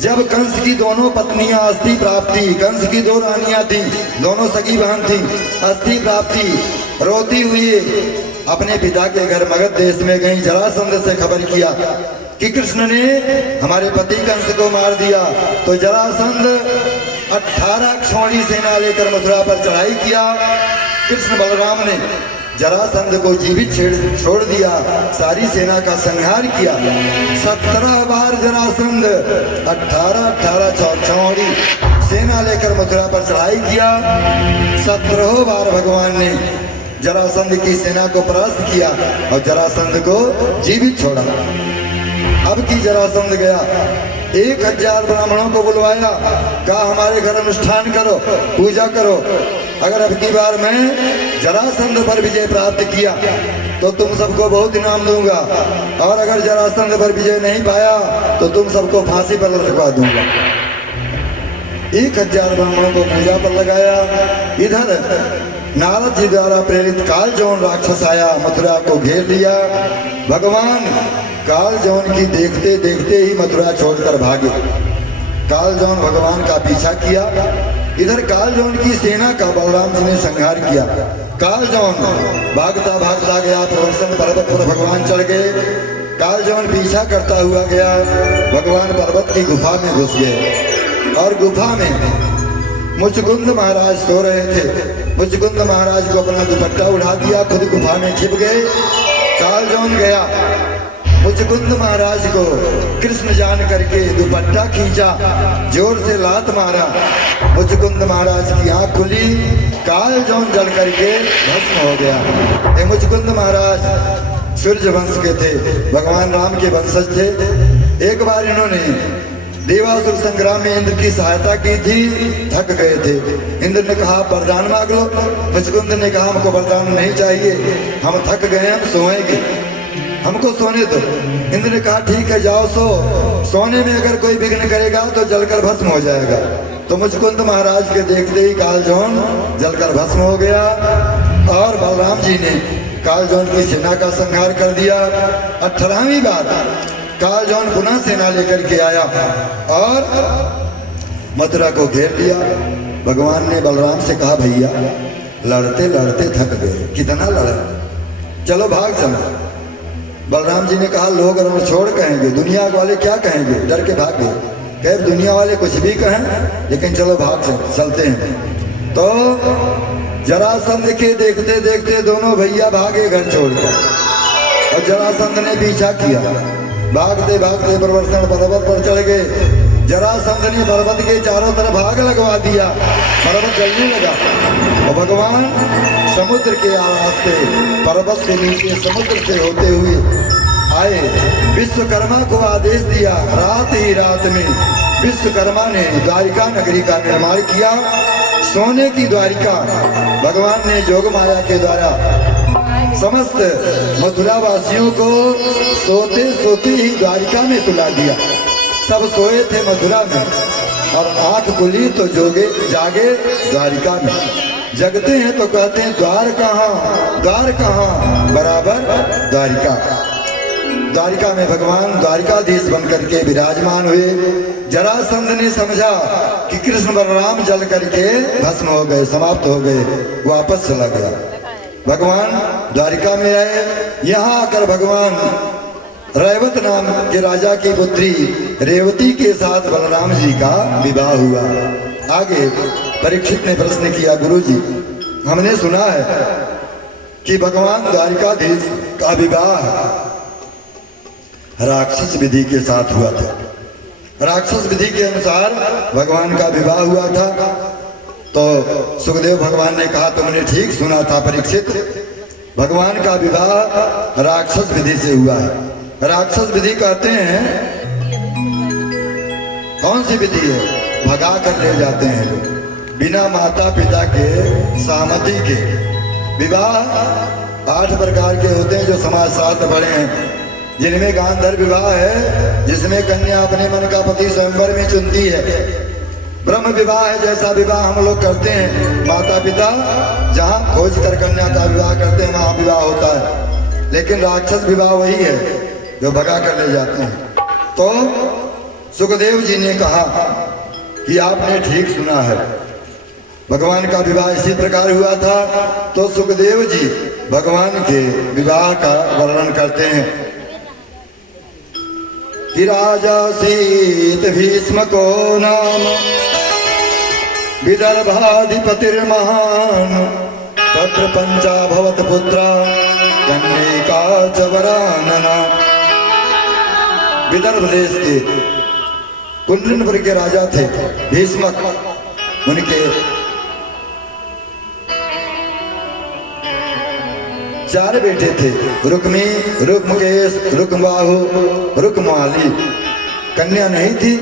जब कंस की दोनों पत्नियां अस्थि प्राप्ति, कंस की 2 रानियां थी, दोनों सगी बहन थी, अस्थि प्राप्ति रोती हुई अपने पिता के घर मगध देश में गई। जरासंध से खबर किया कि कृष्ण ने हमारे पति कंस को मार दिया। तो जरासंध 18 क्षौणी सेना लेकर मथुरा पर चढ़ाई किया। कृष्ण बलराम ने जरासंध को जीवित छोड़ दिया, सारी सेना का संहार किया। 17 बार जरासंध 18 क्षौणी सेना लेकर मथुरा पर चढ़ाई किया। 17 बार भगवान ने जरासंध की सेना को परास्त किया और जरासंध को जीवित छोड़ा। अब की जरासंध गया, 1000 ब्राह्मणों को बुलवाया, कहा हमारे घर अनुष्ठान करो, पूजा करो। अगर अब की बार मैं जरासंध पर विजय प्राप्त किया तो तुम सबको बहुत इनाम दूंगा, और अगर जरासंध पर विजय नहीं पाया तो तुम सबको फांसी पर लटका दूंगा। 1000 ब्राह्मणों को पूजा पर लगाया। इधर नारद जी द्वारा प्रेरित कालजौन राक्षस आया, मथुरा को घेर लिया। भगवान कालजौन की देखते देखते ही मथुरा छोड़कर भागे। कालजौन भगवान का पीछा किया। इधर कालजौन की सेना का बलराम जी ने संहार किया। कालजौन भागता भागता गया, प्रवर्षण पर्वत पर भगवान चढ़ गए। कालजौन पीछा करता हुआ गया, भगवान पर्वत की गुफा में घुस गए और गुफा में मुचकुंद महाराज सो रहे थे। मुचकुंद महाराज को अपना दुपट्टा उड़ा दिया, खुद गुफा में छिप गए। कालजौन गया, मुचकुंद महाराज को कृष्ण जान करके दुपट्टा खींचा, जोर से लात मारा। मुचकुंद महाराज की आंख खुली, कालजौन जल करके भस्म हो गया। ये मुचकुंद महाराज सूर्य वंश के थे, भगवान राम के वंशज थे। एक बार इन्होंने देवासुर संग्राम में इंद्र की सहायता की थी, थक गए थे। इंद्र ने कहा वरदान मांग लो। मुचकुंद ने कहा हमको वरदान नहीं चाहिए, हम थक गए, हम सोएंगे, हमको सोने दो। इंद्र ने कहा ठीक है जाओ सो, सोने में अगर कोई विघ्न करेगा तो जलकर भस्म हो जाएगा। तो मुचकुंद महाराज के देखते ही कालजौन जलकर भस्म हो गया और बलराम जी ने कालजौन की सेना का संहार कर दिया। 18वीं बार कालजौन पुनः सेना लेकर के आया और मथुरा को घेर लिया। भगवान ने बलराम से कहा भैया लड़ते लड़ते थक गए, कितना लड़ा, चलो भाग चलो। बलराम जी ने कहा लोग रण छोड़ कहेंगे, दुनिया वाले क्या कहेंगे, डर के भाग गए। कहे दुनिया वाले कुछ भी कहें लेकिन चलो भाग चलते हैं। तो जरासंध के देखते देखते दोनों भैया भागे घर छोड़कर और जरासंध ने पीछा किया। भागते भागते प्रवर्षण पर्वत पर चढ़ गए। जरासंध ने पर्वत के चारों तरफ आग लगवा दिया, पर्वत जलने लगा और भगवान समुद्र के आवाज पे पर्वत से नीचे समुद्र से होते हुए आए। विश्वकर्मा को आदेश दिया, रात ही रात में विश्वकर्मा ने द्वारिका नगरी का निर्माण किया। सोने की द्वारिका भगवान ने जोग माया के द्वारा समस्त मथुरा वासियों को सोते सोते ही द्वारिका में सुला दिया। सब सोए थे मथुरा में और आंख खुली तो जागे द्वारिका में। जगते हैं तो कहते हैं द्वार कहाँ, बराबर द्वारिका। द्वारिका में भगवान द्वारिकाधीश बनकर के विराजमान हुए। जरासंध ने समझा कि कृष्ण बलराम जल करके भस्म हो गए, समाप्त हो गए, वापस चला गया। भगवान द्वारिका में आए। यहाँ आकर भगवान रैवत नाम के राजा की पुत्री रेवती के साथ बलराम जी का विवाह हुआ। आगे परीक्षित ने प्रश्न किया, गुरुजी हमने सुना है कि भगवान द्वारिकाधीश का विवाह राक्षस विधि के साथ हुआ था। राक्षस विधि के अनुसार भगवान का विवाह हुआ था। तो सुखदेव भगवान ने कहा तुमने ठीक सुना था परीक्षित, भगवान का विवाह राक्षस विधि से हुआ है। राक्षस विधि कहते हैं कौन सी विधि है? भगा कर ले जाते हैं लोग बिना माता पिता के सहमति के। विवाह 8 प्रकार के होते हैं जो समाज शास्त्र पढ़े हैं, जिनमें गांधर्व विवाह है जिसमें कन्या अपने मन का पति स्वयंवर में चुनती है। ब्रह्म विवाह है जैसा विवाह हम लोग करते हैं, माता पिता जहाँ खोज कर कन्या का विवाह करते हैं वहाँ विवाह होता है। लेकिन राक्षस विवाह वही है जो भगा कर ले जाते हैं। तो सुखदेव जी ने कहा कि आपने ठीक सुना है, भगवान का विवाह इसी प्रकार हुआ था। तो सुखदेव जी भगवान के विवाह का वर्णन करते हैं कि राजा सीत भीष्म को नाम विदर्भाधिपतिर्महान तत्र पंचाभवत पुत्रा कन्यका च वरानना। विदर्भ देश के कुंडनपुर के राजा थे भीष्मक, उनके 4 बेटे थे, रुक्मी, रुक्मकेश, रुक्मबाहु, रुक्माली। कन्या नहीं थी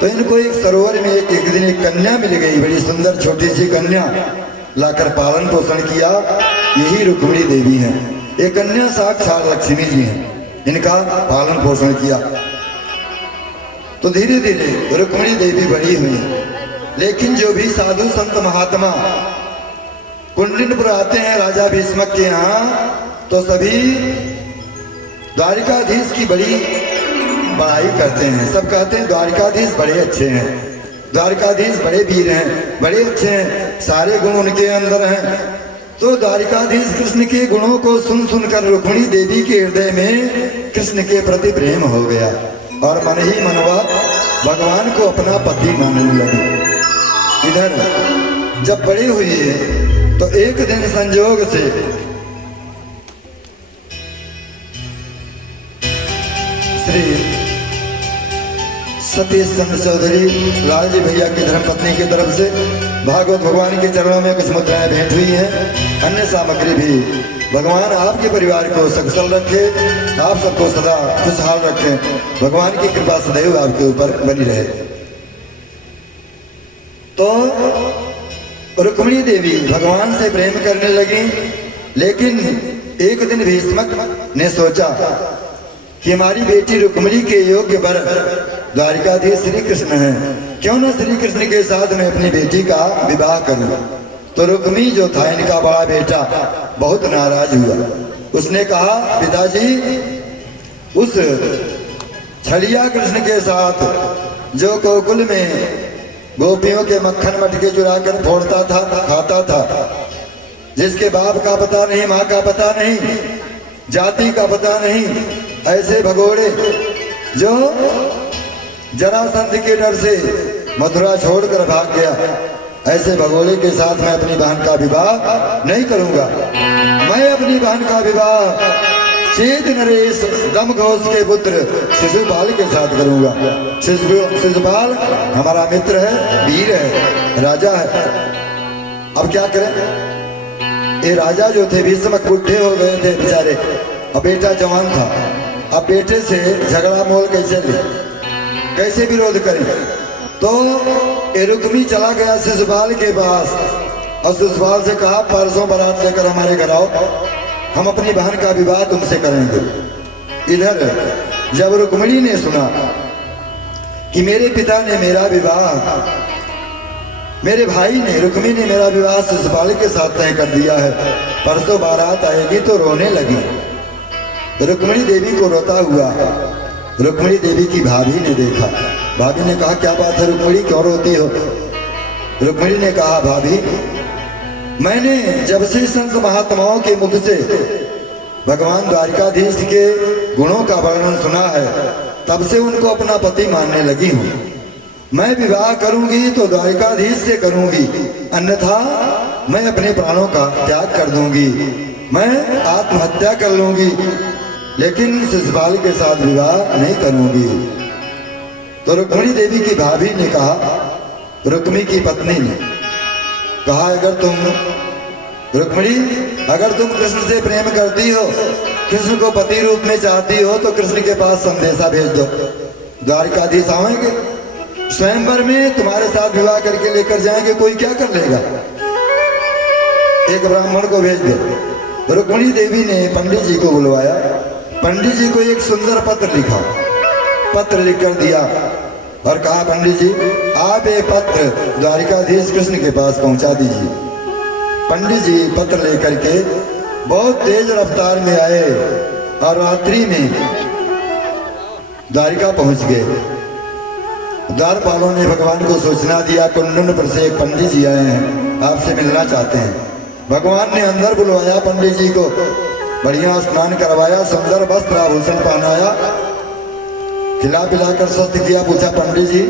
तो इनको एक सरोवर में एक दिन एक कन्या मिल गई, बड़ी सुंदर छोटी सी कन्या। लाकर पालन पोषण किया, यही रुक्मिणी देवी हैं। ये कन्या साक्षात लक्ष्मी जी हैं, इनका पालन पोषण किया। तो धीरे धीरे रुक्मिणी देवी बड़ी हुई, लेकिन जो भी साधु संत महात्मा कुंडनपुर आते हैं राजा भीष्मक के यहाँ, तो सभी द्वारिकाधीश की बड़ी बड़ाई करते हैं। सब कहते हैं द्वारिकाधीश बड़े अच्छे हैं, द्वारिकाधीश बड़े वीर हैं, बड़े अच्छे हैं, सारे गुण उनके अंदर हैं। तो द्वारिकाधीश कृष्ण के गुणों को सुन सुनकर रुक्मिणी देवी के हृदय में कृष्ण के प्रति प्रेम हो गया और मन ही मनवा भगवान को अपना पति मानने लगी। इधर जब बड़ी हुई है तो एक दिन संजोग से श्री सतीश चंद्र चौधरी लालजी भैया की धर्मपत्नी की तरफ से भागवत भगवान के चरणों में कुछ मुद्राएं भेंट हुई हैं, अन्य सामग्री भी। भगवान आपके परिवार को सकुशल रखे, आप सबको सदा खुशहाल रखें, भगवान की कृपा सदैव आपके ऊपर बनी रहे। तो रुक्मिणी देवी भगवान से प्रेम करने लगी, लेकिन एक दिन भीष्मक ने सोचा कि हमारी बेटी रुक्मिणी के योग्य वर द्वारिकाधीश श्री कृष्ण हैं, क्यों न श्री कृष्ण के साथ मैं अपनी बेटी का विवाह करूं। तो रुक्मी जो था इनका बड़ा बेटा बहुत नाराज हुआ। उसने कहा पिताजी, उस छड़िया कृष्ण के साथ जो गोकुल में गोपियों के मक्खन मटके चुरा कर फोड़ता था, खाता था, जिसके बाप का पता नहीं, माँ का पता नहीं, जाति का पता नहीं, ऐसे भगोड़े जो जरासंध के डर से मथुरा छोड़कर भाग गया, ऐसे भगोड़े के साथ मैं अपनी बहन का विवाह नहीं करूंगा। मैं अपनी बहन का विवाह चेत नरेश दमघोष के पुत्र शिशुपाल के साथ करूंगा। शिशुपाल हमारा मित्र है, वीर है, राजा है। अब क्या करें? ये राजा जो थे भीष्मक बुढ़े हो गए थे बेचारे, अब बेटा जवान था। अब बेटे से झगड़ा मोल कैसे ले, कैसे विरोध करें? तो रुक्मी चला गया शिशुपाल के पास और शिशुपाल से कहा परसों बारात लेकर हमारे घर आओ, हम अपनी बहन का विवाह तुमसे करेंगे। इधर जब रुक्मिणी ने सुना कि मेरे पिता ने मेरा विवाह, मेरे भाई ने रुक्मी ने मेरा विवाह शिशुपाल के साथ तय कर दिया है, परसों बारात आएगी, तो रोने लगी। रुक्मिणी देवी को रोता हुआ रुक्मिणी देवी की भाभी ने देखा। भाभी ने कहा क्या बात है रुक्मिणी, क्यों रोती हो? रुक्मिणी ने कहा भाभी, मैंने जब से संत महात्माओं के मुख से भगवान द्वारिकाधीश के गुणों का वर्णन सुना है, तब से उनको अपना पति मानने लगी हूँ। मैं विवाह करूंगी तो द्वारिकाधीश से करूंगी, अन्यथा मैं अपने प्राणों का त्याग कर दूंगी, मैं आत्महत्या कर लूंगी, लेकिन शिशुपाल के साथ विवाह नहीं करूंगी। तो रुक्मिणी देवी की भाभी ने कहा, रुक्मी की पत्नी ने कहा, रुक्मिणी अगर तुम कृष्ण से प्रेम करती हो, कृष्ण को पति रूप में चाहती हो, तो कृष्ण के पास संदेशा भेज दो। द्वारिकाधीश आएंगे, स्वयंवर में तुम्हारे साथ विवाह करके लेकर जाएंगे, कोई क्या कर लेगा। एक ब्राह्मण को भेज दो। रुक्मिणी देवी ने पंडित जी को बुलवाया, पंडित जी को एक सुंदर पत्र लिखा, पत्र लिखकर दिया और कहा, पंडित जी आप ये पत्र द्वारिकाधीश कृष्ण के पास पहुंचा दीजिए। पंडित जी पत्र लेकर के बहुत तेज रफ्तार में आए और रात्रि में द्वारिका पहुंच गए। द्वारपालों ने भगवान को सूचना दिया, कुंडनपुर से एक पंडित जी आए हैं, आपसे मिलना चाहते हैं। भगवान ने अंदर बुलवाया पंडित जी को, बढ़िया स्नान करवाया, सुंदर वस्त्र आभूषण पहनाया, खिला पिलाकर स्वस्थ किया। पूछा, पंडित जी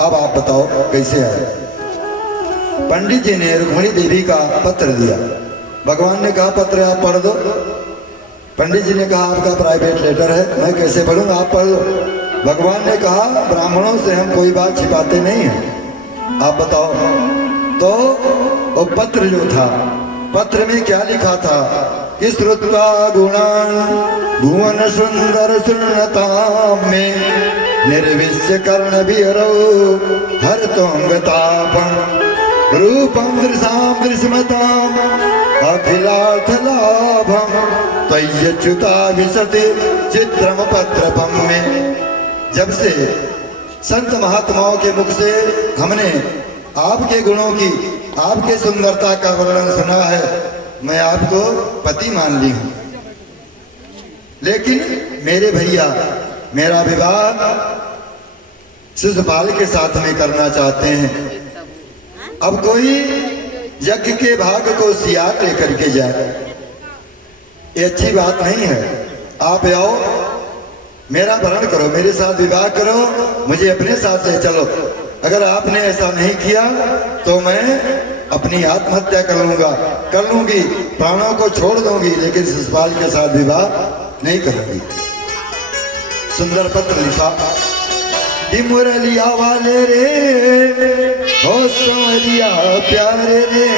अब आप बताओ कैसे आए। पंडित जी ने रुक्मिणी देवी का पत्र दिया। भगवान ने कहा, पत्र आप पढ़ दो। पंडित जी ने कहा, आपका प्राइवेट लेटर है, मैं कैसे पढ़ूंगा, आप पढ़ लो। भगवान ने कहा, ब्राह्मणों से हम कोई बात छिपाते नहीं हैं, आप बताओ। तो वो पत्र जो था, पत्र में क्या लिखा था कि श्रुत्वा गुणान भुवन सुंदर सुनताम में निर्विश्य कर्ण विहरौ हर तोंगतापम रूपम दृशाम दृश्यमताम अखिलार्थ लाभम तय्यच्युता विशति चित्रम पत्रपम में। जब से संत महात्माओं के मुख से हमने आपके गुणों की, आपके सुंदरता का वर्णन सुना है, मैं आपको पति मान ली हूं, लेकिन मेरे भैया मेरा विवाह शिशुपाल के साथ में करना चाहते हैं। अब कोई यज्ञ के भाग को सियार लेकर के जाए, ये अच्छी बात नहीं है। आप आओ, मेरा वरण करो, मेरे साथ विवाह करो, मुझे अपने साथ ले चलो। अगर आपने ऐसा नहीं किया तो मैं अपनी आत्महत्या कर लूंगी, प्राणों को छोड़ दूंगी, लेकिन शिशुपाल के साथ विवाह नहीं करूंगी। सुंदर पत्र लिखा कि मुरलिया वाले रे, हो संवरिया प्यारे रे,